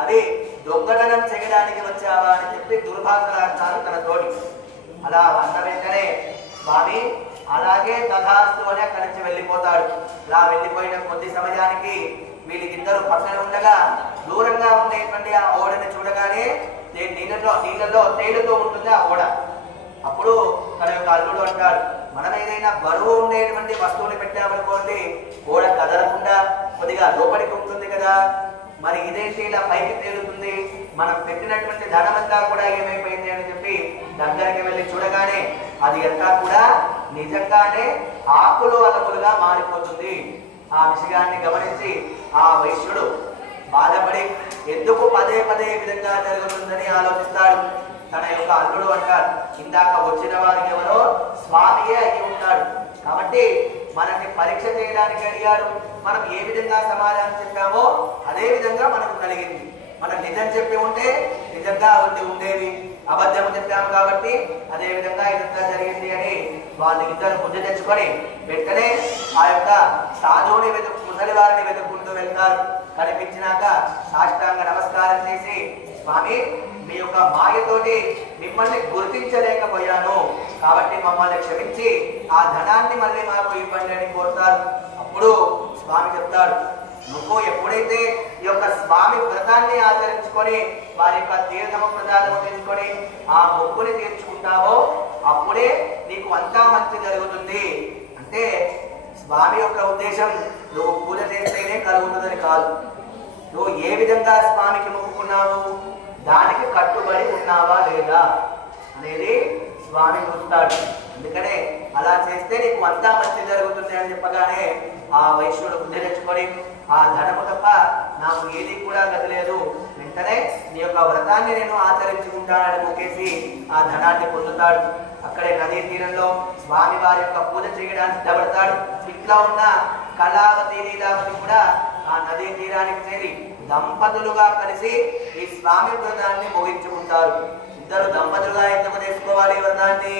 అవి దొంగతనం చేయడానికి వచ్చావా అని చెప్పి దుర్భాషలాడతారు తన తోటి. అలా అన్న వెంటనే స్వామి అలాగే తథాస్తు అని అక్కడి నుంచి వెళ్ళిపోతాడు. అలా వెళ్ళిపోయిన కొద్ది సమయానికి వీళ్ళిద్దరూ పక్కన ఉండగా దూరంగా ఉండేటువంటి ఆ ఓడని చూడగానే నీళ్ళలో తేలుతూ ఉంటుంది ఆ ఓడ. అప్పుడు తన యొక్క అల్లుడు అంటాడు, మనం ఏదైనా బరువు ఉండేటువంటి వస్తువుని పెట్టామనుకోండి ఓడ కదలకుండా కొద్దిగా లోపలికి ఉంటుంది కదా, మరి ఇదేంటి ఇలా పైకి తేలుతుంది, మనం పెట్టినటువంటి ధనమంతా కూడా ఏమైపోయింది అని చెప్పి దగ్గరికి వెళ్ళి చూడగానే అది అంతా కూడా నిజంగానే ఆకులు అలములుగా మారిపోతుంది. ఆ విషయాన్ని గమనించి ఆ వైశ్యుడు బాధపడి ఎందుకు పదే పదే ఈ విధంగా జరుగుతుందని ఆలోచిస్తాడు. తన యొక్క అల్లుడు అంటాడు, ఇందాక వచ్చిన వారికి ఎవరో స్వామియే అయి ఉంటాడు కాబట్టి మనల్ని పరీక్ష చేయడానికి అడిగాడు. మనం ఏ విధంగా సమాధానం చెప్పామో అదే విధంగా మనకు కలిగింది. మనం నిజం చెప్పి ఉంటే నిజంగా ఉండేవి, అబద్ధం చెప్పాము కాబట్టి అదే విధంగా ఇదంతా జరిగింది అని వాళ్ళు ఇద్దరు బుద్ధి తెచ్చుకొని వెంటనే ఆ యొక్క సాధువుని ముసలి వారిని వెతుక్కుంటూ వెళ్తారు. కనిపించినాక సాష్టాంగ నమస్కారం చేసి, స్వామి మీ యొక్క మాయతోటి మిమ్మల్ని గుర్తించలేకపోయాను కాబట్టి మమ్మల్ని క్షమించి ఆ ధనాన్ని మళ్ళీ మాకు ఇవ్వండి అని కోరుతారు. అప్పుడు స్వామి చెప్తాడు, నువ్వు ఎప్పుడైతే ఈ యొక్క స్వామి వ్రతాన్ని ఆచరించుకొని వారి యొక్క తీర్థమ ప్రసాదము తీసుకొని ఆ మొక్కుని తీర్చుకుంటావో అప్పుడే నీకు అంతా మంచి జరుగుతుంది. అంటే స్వామి యొక్క ఉద్దేశం నువ్వు పూజ చేస్తేనే కలుగుతుందని కాదు, నువ్వు ఏ విధంగా స్వామికి మొక్కుకున్నావు దానికి కట్టుబడి ఉన్నావా లేదా అనేది స్వామి చూస్తాడు. అందుకనే అలా చేస్తే నీకు అంతా మంచి జరుగుతుంది అని చెప్పగానే ఆ వైశ్యుడు బుద్ధి తెచ్చుకొని, ఆ ధనము తప్ప నాకు ఏది కూడా గతి లేదు, వెంటనే నీ యొక్క వ్రతాన్ని నేను ఆచరించుకుంటానని మొక్కేసి ఆ ధనాన్ని పొందుతాడు. అక్కడే నదీ తీరంలో స్వామి వారి యొక్క పూజ చేయడానికి సిద్ధపడతాడు. ఇట్లా ఉన్న కళావతి లీలావతి కూడా ఆ నదీ తీరానికి చేరి దంపతులుగా కలిసి ఈ స్వామి వ్రతాన్ని ముగించుకుంటారు. ఇద్దరు దంపతులుగా ఎందుకు చేసుకోవాలి వ్రతాన్ని?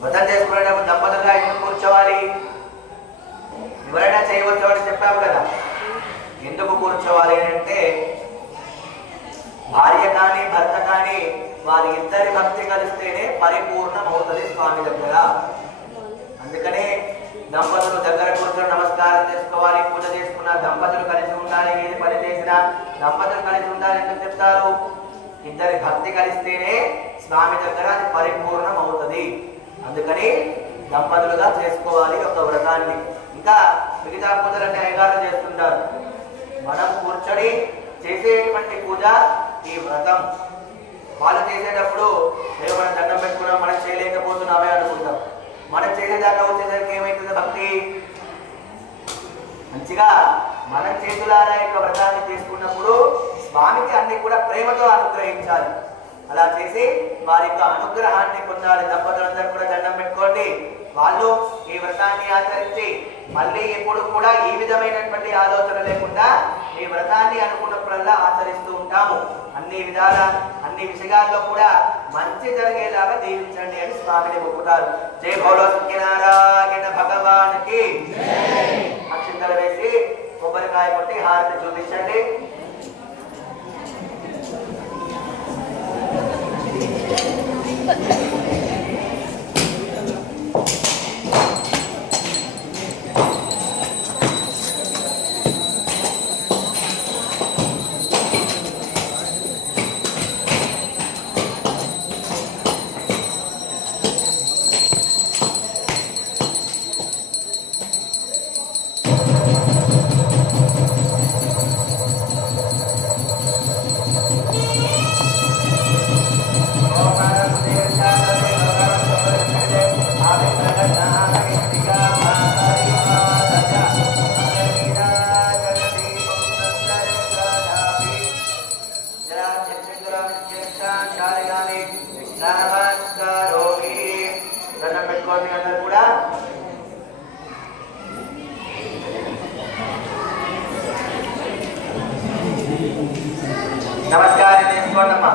వ్రతం చేసుకునేటప్పుడు దంపతులుగా ఎందుకు కూర్చోవాలి? ఎవరైనా చేయవచ్చు అని చెప్పాము కదా. ఎందుకు కూర్చోవాలి అంటే భార్య కానీ భర్త కానీ వారి ఇద్దరి భక్తి కలిస్తేనే పరిపూర్ణం అవుతుంది స్వామి దగ్గర. అందుకనే దంపతులు దగ్గర కూర్చొని నమస్కారం చేసుకోవాలి. పూజ చేసుకున్న దంపతులు కలిసి ఉండాలి. ఏది పని చేసినా దంపతులు కలిసి ఉండాలి ఎందుకు చెప్తారు? ఇద్దరి భక్తి కలిస్తేనే స్వామి దగ్గర అది పరిపూర్ణం అవుతుంది. అందుకని దంపతులుగా చేసుకోవాలి ఒక వ్రతాన్ని. ఇంకా మిగతా పూజలన్నీ అయ్యగారు చేస్తుంటారు. మనం కూర్చొని చేసేటువంటి పూజ ఈ వ్రతం. వాళ్ళు చేసేటప్పుడు ఏదో మనం దండం పెట్టుకున్నాం, మనం చేయలేకపోతున్నామే అనుకుంటాం. మనం చేసేదాకా వచ్చేసరికి ఏమైతుంది? భక్తి మంచిగా మనం చేతులారా యొక్క వ్రతాన్ని చేసుకున్నప్పుడు స్వామికి అన్ని కూడా ప్రేమతో అనుగ్రహించాలి. అలా చేసి వారి యొక్క అనుగ్రహాన్ని పొందాలి. దంపతులందరూ కూడా దండం పెట్టుకోండి. వాళ్ళు ఈ వ్రతాన్ని ఆచరించి మళ్ళీ ఎప్పుడు కూడా ఈ విధమైనటువంటి ఆలోచన లేకుండా ఈ వ్రతాన్ని అనుకున్నప్పుడల్లా ఆచరిస్తూ ఉంటాము. అన్ని విధాల అన్ని విషయాల్లో కూడా మంచి జరిగేలాగా దీవించండి అని స్వామిని మొక్కుతారు. జై భోలో సత్యనారాయణ భగవానికి. అక్షింతలు వేసి కొబ్బరికాయ కొట్టి హారతి చూపించండి. నమస్కారం చేసుకోండమ్మా.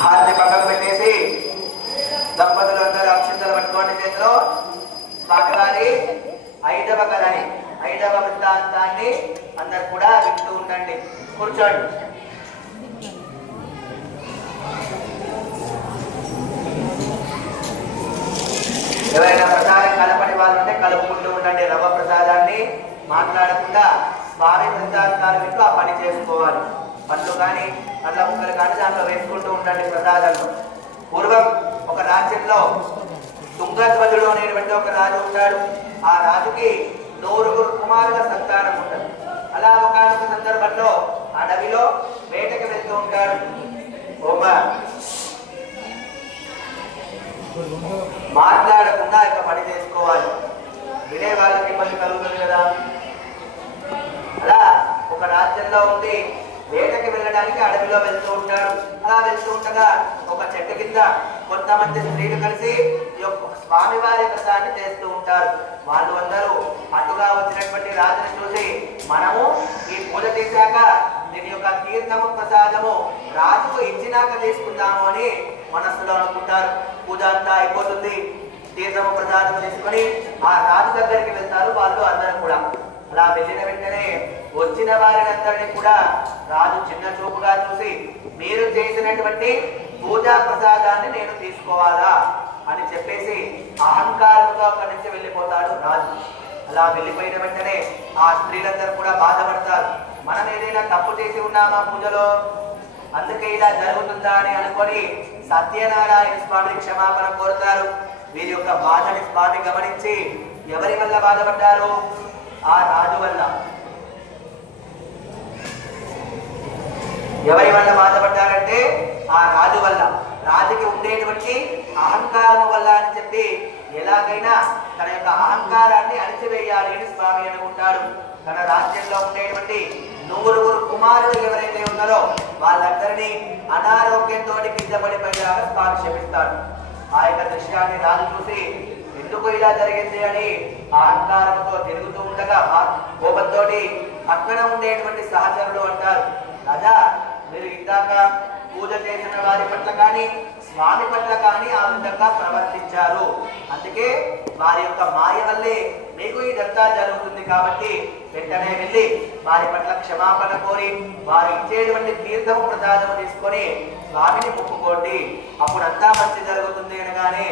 హారతి పక్కకు పెట్టేసి దంపతులు అందరూ అక్షింతలు పట్టుకోండి చేతిలో. స్వామివారి 5వ కథని 5వ వృత్తాంతాన్ని అందరు కూడా వింటూ ఉండండి. కూర్చోండి. ఎవరైనా ప్రసాదం కలపని వాళ్ళు ఉంటే కలుపుకుంటూ ఉండండి. రవ్వ ప్రసాదాన్ని మాట్లాడకుండా స్వామి వృత్తాంతాలు వింటూ ఆ పని చేసుకోవాలి. పండ్లు కానీ పండ్ల ముక్కలు కానీ దాంట్లో వేసుకుంటూ ఉండండి ప్రసాదంలో. పూర్వం ఒక రాజ్యంలో తుంగధ్వజుడు అనేటువంటి ఒక రాజు ఉంటాడు. ఆ రాజుకి 9 కుమారుల సంతానం ఉంటుంది. అలా ఒకనొక సందర్భంలో అడవిలో వేటకి వెళ్తూ ఉంటాడు. మాట్లాడకుండా ఇక పని చేసుకోవాలి. వినే వాళ్ళకి ఇబ్బంది కలుగుతుంది కదా. అలా ఒక రాజ్యంలో ఉండి వేటకి వెళ్ళడానికి అడవిలో వెళ్తూ ఉంటాడు. అలా వెళ్తూ ఉండగా ఒక చెట్టు కింద కొంతమంది స్త్రీలు కలిసి ఈ యొక్క స్వామివారి వ్రతాన్ని చేస్తూ ఉంటారు. వాళ్ళు అందరూ అటుగా వచ్చినటువంటి రాజుని చూసి మనము ఈ పూజ చేశాక దీని యొక్క తీర్థము ప్రసాదము రాజుకు ఇచ్చినాక తీసుకుందాము అని మనస్సులో అనుకుంటారు. పూజ అంతా అయిపోతుంది. తీర్థము ప్రసాదం తీసుకొని ఆ రాజు దగ్గరికి వెళ్తారు వాళ్ళు అందరూ కూడా. అలా వెళ్ళిన వెంటనే వచ్చిన వారినందరినీ కూడా రాజు చిన్న చూపుగా చూసి మీరు చేసినటువంటి పూజా ప్రసాదాన్ని నేను తీసుకోవాలా అని చెప్పేసి అహంకారంతో అక్కడి నుంచి వెళ్ళిపోతాడు రాజు. అలా వెళ్ళిపోయిన వెంటనే ఆ స్త్రీలందరూ కూడా బాధపడతారు. మనం ఏదైనా తప్పు చేసి ఉన్నామా పూజలో, అందుకే ఇలా జరుగుతుందా అని అనుకొని సత్యనారాయణ స్వామిని క్షమాపణ కోరుతారు. వీరి యొక్క బాధని స్వామి గమనించి ఎవరి వల్ల బాధపడ్డారు? ఆ రాజు వల్ల. ఎవరి వల్ల బాధపడ్డారంటే ఆ రాజు వల్ల. రాజుకి ఉండేటువంటి అహంకారం వల్ల అని చెప్పి ఎలాగైనా తన యొక్క అహంకారాన్ని అణిచివేయాలి అని స్వామి అనుకుంటాడు. తన రాజ్యంలో ఉండేటువంటి 100 కుమారులు ఎవరైతే ఉన్నారో వాళ్ళందరినీ అనారోగ్యంతో కింద పడిపోయేలాగా స్వామి శపిస్తాడు. ఆ యొక్క దృశ్యాన్ని రాజు చూసి ఎందుకు ఇలా జరిగింది అని అహంకారంతో తిరుగుతూ ఉండగా కోపంతో పక్కన ఉండేటువంటి సహచరులు అంటారు, రాజా మీరు ఇందాక పూజ చేసిన వారి పట్ల కానీ స్వామి పట్ల కానీ ఆ విధంగా ప్రవర్తించారు. అందుకే వారి యొక్క మాయ వల్లే మీకు ఇదంతా జరుగుతుంది. కాబట్టి వెంటనే వెళ్ళి వారి పట్ల క్షమాపణ కోరి వారు ఇచ్చేటువంటి తీర్థము ప్రసాదము తీసుకొని స్వామిని మొక్కుకోండి, అప్పుడంతా మంచి జరుగుతుంది అనగానే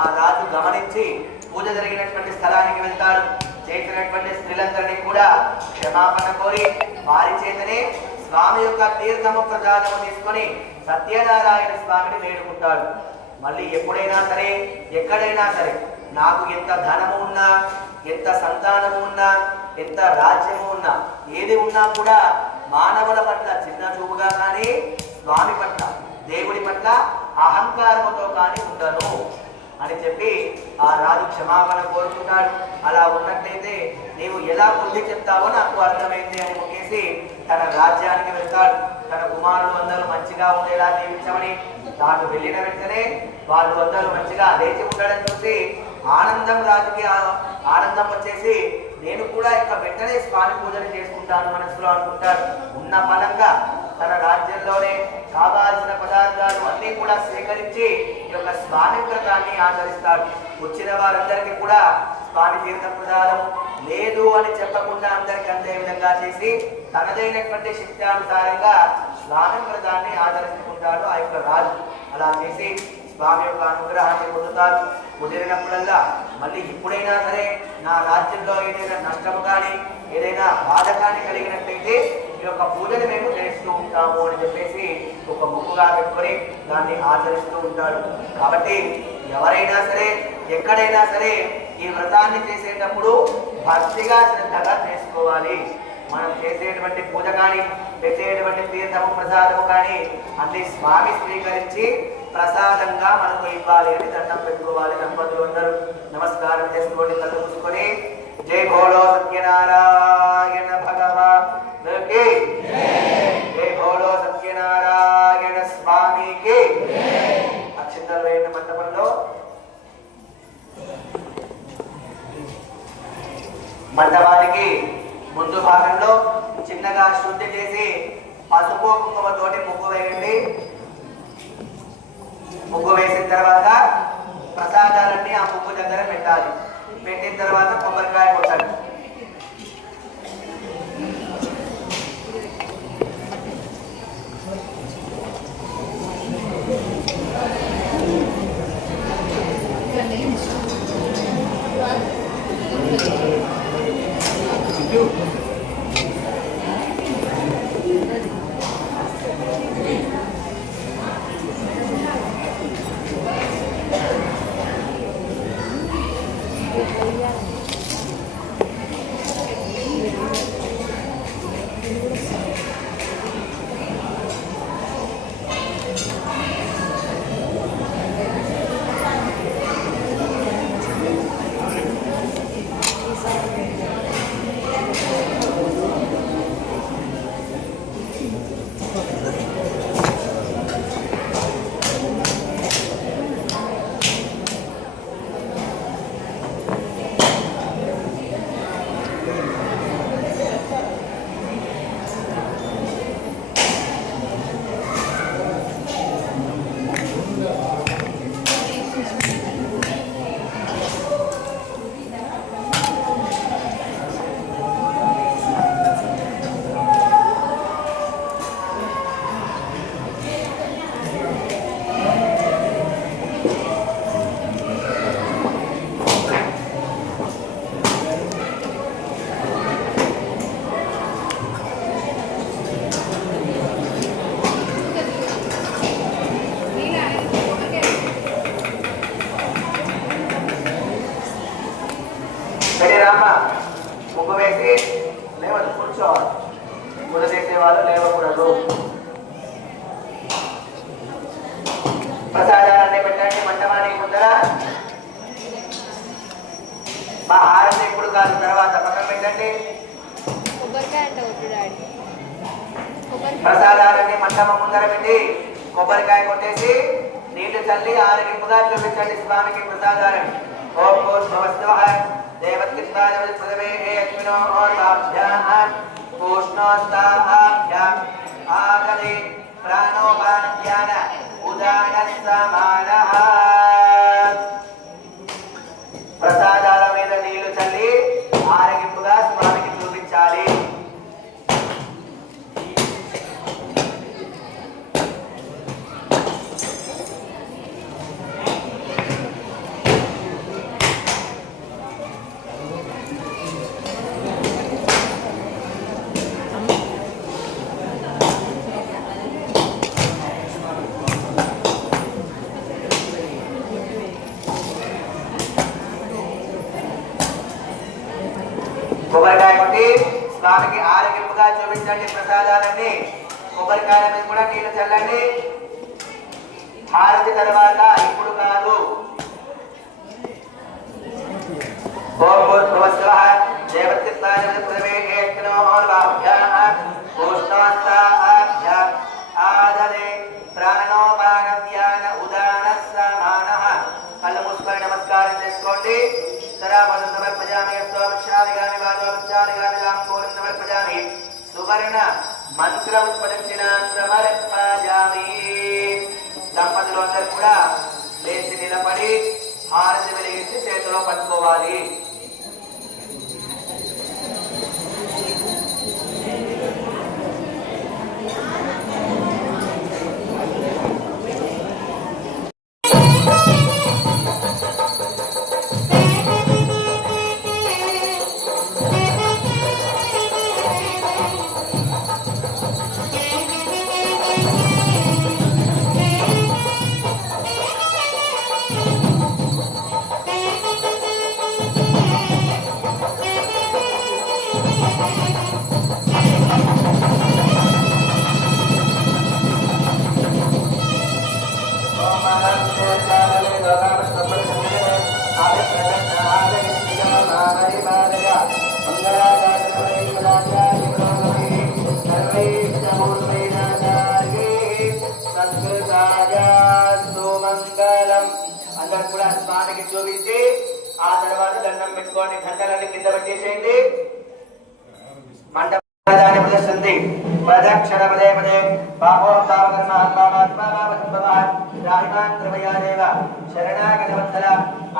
ఆ రాజు గమనించి పూజ జరిగినటువంటి స్థలానికి వెళ్తాడు. చేసినటువంటి స్త్రీలందరినీ కూడా క్షమాపణ కోరి వారి చేతనే స్వామి యొక్క తీర్థము ప్రసాదము తీసుకొని సత్యనారాయణ స్వామిని వేడుకుంటాడు. మళ్ళీ ఎప్పుడైనా సరే ఎక్కడైనా సరే నాకు ఎంత ధనము ఉన్నా, ఎంత సంతానము ఉన్నా, ఎంత రాజ్యము ఉన్నా, ఏది ఉన్నా కూడా మానవుల పట్ల చిన్న చూపుగా కానీ స్వామి పట్ల దేవుడి పట్ల అహంకారముతో కానీ ఉండను అని చెప్పి ఆ రాజు క్షమాపణ కోరుకుంటాడు. అలా ఉన్నట్లయితే నీవు ఎలా బుద్ధి చెప్తావో నాకు అర్థమైంది అని మొక్కేసి తన రాజ్యానికి వెళ్తాడు. తన కుమారులు అందరూ మంచిగా ఉండేలా దీవించమని తాను వెళ్ళిన వెంటనే వాళ్ళు అందరూ మంచిగా లేచి ఉండడం చూసి ఆనందం, రాజుకి ఆనందం వచ్చేసి నేను కూడా ఇక వెంటనే స్వామి పూజలు చేసుకుంటాను మనసులో అనుకుంటాడు. ఉన్న ఫలంగా తన రాజ్యంలోనే కావాల్సిన పదార్థాలు అన్ని కూడా సేకరించి ఈ యొక్క స్వామి వ్రతాన్ని ఆచరిస్తాడు. వచ్చిన వారందరికీ కూడా స్వామి తీర్థ ప్రసాదం లేదు అని చెప్పకుండా అందరికీ అందే విధంగా చేసి తనదైనటువంటి శక్త్యానుసారంగా స్వామి వ్రతాన్ని ఆచరిస్తుంటాడు ఆ యొక్క రాజు. అలా చేసి స్వామి యొక్క అనుగ్రహాన్ని పొందుతారు. కుదిరినప్పుడల్లా మళ్ళీ ఎప్పుడైనా సరే నా రాజ్యంలో ఏదైనా నష్టము కానీ ఏదైనా బాధ కానీ కలిగినట్లయితే ఈ యొక్క పూజను మేము చేస్తూ ఉంటాము అని చెప్పేసి ఒక ముక్కుగా పెట్టుకొని దాన్ని ఆచరిస్తూ ఉంటాడు. కాబట్టి ఎవరైనా సరే ఎక్కడైనా సరే ఈ వ్రతాన్ని చేసేటప్పుడు భక్తిగా శ్రద్ధగా చేసుకోవాలి. మనం చేసేటువంటి పూజ కానీ పెట్టేటువంటి తీర్థము ప్రసాదము కానీ అన్ని స్వామి స్వీకరించి ప్రసాదంగా మనకు ఇవ్వాలి అని దండం పెట్టుకోవాలి. దంపతులు అందరూ నమస్కారం చేసుకోండి, కళ్ళు మూసుకొని. జై భోలో సత్యనారాయణ భగవాన్కి, జై భోలో సత్యనారాయణ స్వామికి. అక్షంతలు వేసిన మండపంలో మండపానికి ముందు భాగంలో చిన్నగా శుద్ధి చేసి పసుపు కుంకుమతోటి ముగ్గు వేయండి. ముగ్గు వేసిన తర్వాత ప్రసాదాలన్నీ ఆ ముగ్గు దగ్గర పెట్టాలి. పెట్టిన తర్వాత కొబ్బరికాయ కొట్టండి. ప్రసాదాన్ని పెట్టండి మండపానికి ముందర. మా హారతి ఇప్పుడు కాదు, తర్వాత పక్కన పెట్టండి. ప్రసాదాలని మండపం ముందర పెట్టి కొబ్బరికాయ కొట్టేసి నీళ్లు చల్లి ఆరగింపుగా చూపించండి స్వామికి ప్రసాదాలని. ఓం భూర్భువస్సువః దేవత్కిత్వాజపృథివే అగ్నినోర్వాభ్యాం పూష్ణోస్తాభ్యాం ఆగదే ప్రాణోపాధ్యాన ఉదానస్సమానః. ప్రసాదాల మీద నీళ్లు చల్లి ఆరగింపుగా స్వామికి చూపించాలి. కొబ్బరికాయ కొట్టి స్వామికి ఆరగింపుగా చూపించండి ప్రసాదాలన్నీ. కొబ్బరికాయ మీద కూడా నీళ్లు చల్లండి. హారతి తర్వాత ఇప్పుడు కాదు. ఓం భూర్భువస్సువః దేవత్కిత్వాజపృథివే అగ్నినోర్వాభ్యాం పూష్ణోస్తాభ్యాం ఆదదే ప్రాణోపానవ్యాన ఉదానస్సమానః. కళ్ళు మూసుకొని నమస్కారం చేసుకోండి. తరామదం సమర్పయామి. అస్తోపక్షాదిగామి వాదోపక్షాదిగామి లాంబూలం సమర్పయామి. సువర్ణ మంత్ర ప్రదక్షిణాం సమర్పయామి. దంపతులు అందరూ కూడా లేచి నిలబడి హారతి వెలిగించి చేతిలో పట్టుకోవాలి. అందరు కూడా స్వామికి చూపించి ఆ తర్వాత దండం పెట్టుకోండి. గంటలన్నీ కింద పెట్టేసేయండి. మండపాన్ని ప్రదర్శింది. ప్రదక్షిణ పదే పదే బాహోత్తావకర్మాత్మాత్మాభవ శరణాగతవత్సల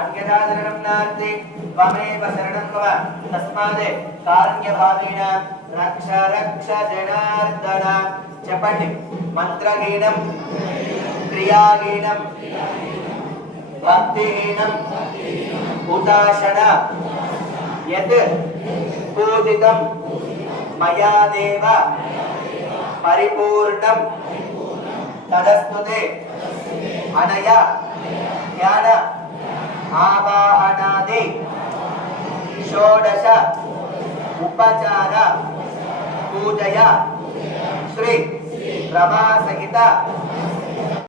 అన్యదాశరణం నాస్తి త్వమేవ శరణం భవ తస్మాదే కారుణ్యభావేన రక్ష రక్ష జనార్దన. చెప్పండి. మంత్రహీనం క్రియాహీనం భక్తిహీనం ఉదాసన యత్ పూజితం మయా దేవ పరిపూర్ణం తదస్తుతే అనయ ధ్యాన ఆవాహనాది షోడశ ఉపచార పూజయ శ్రీ రమాసహిత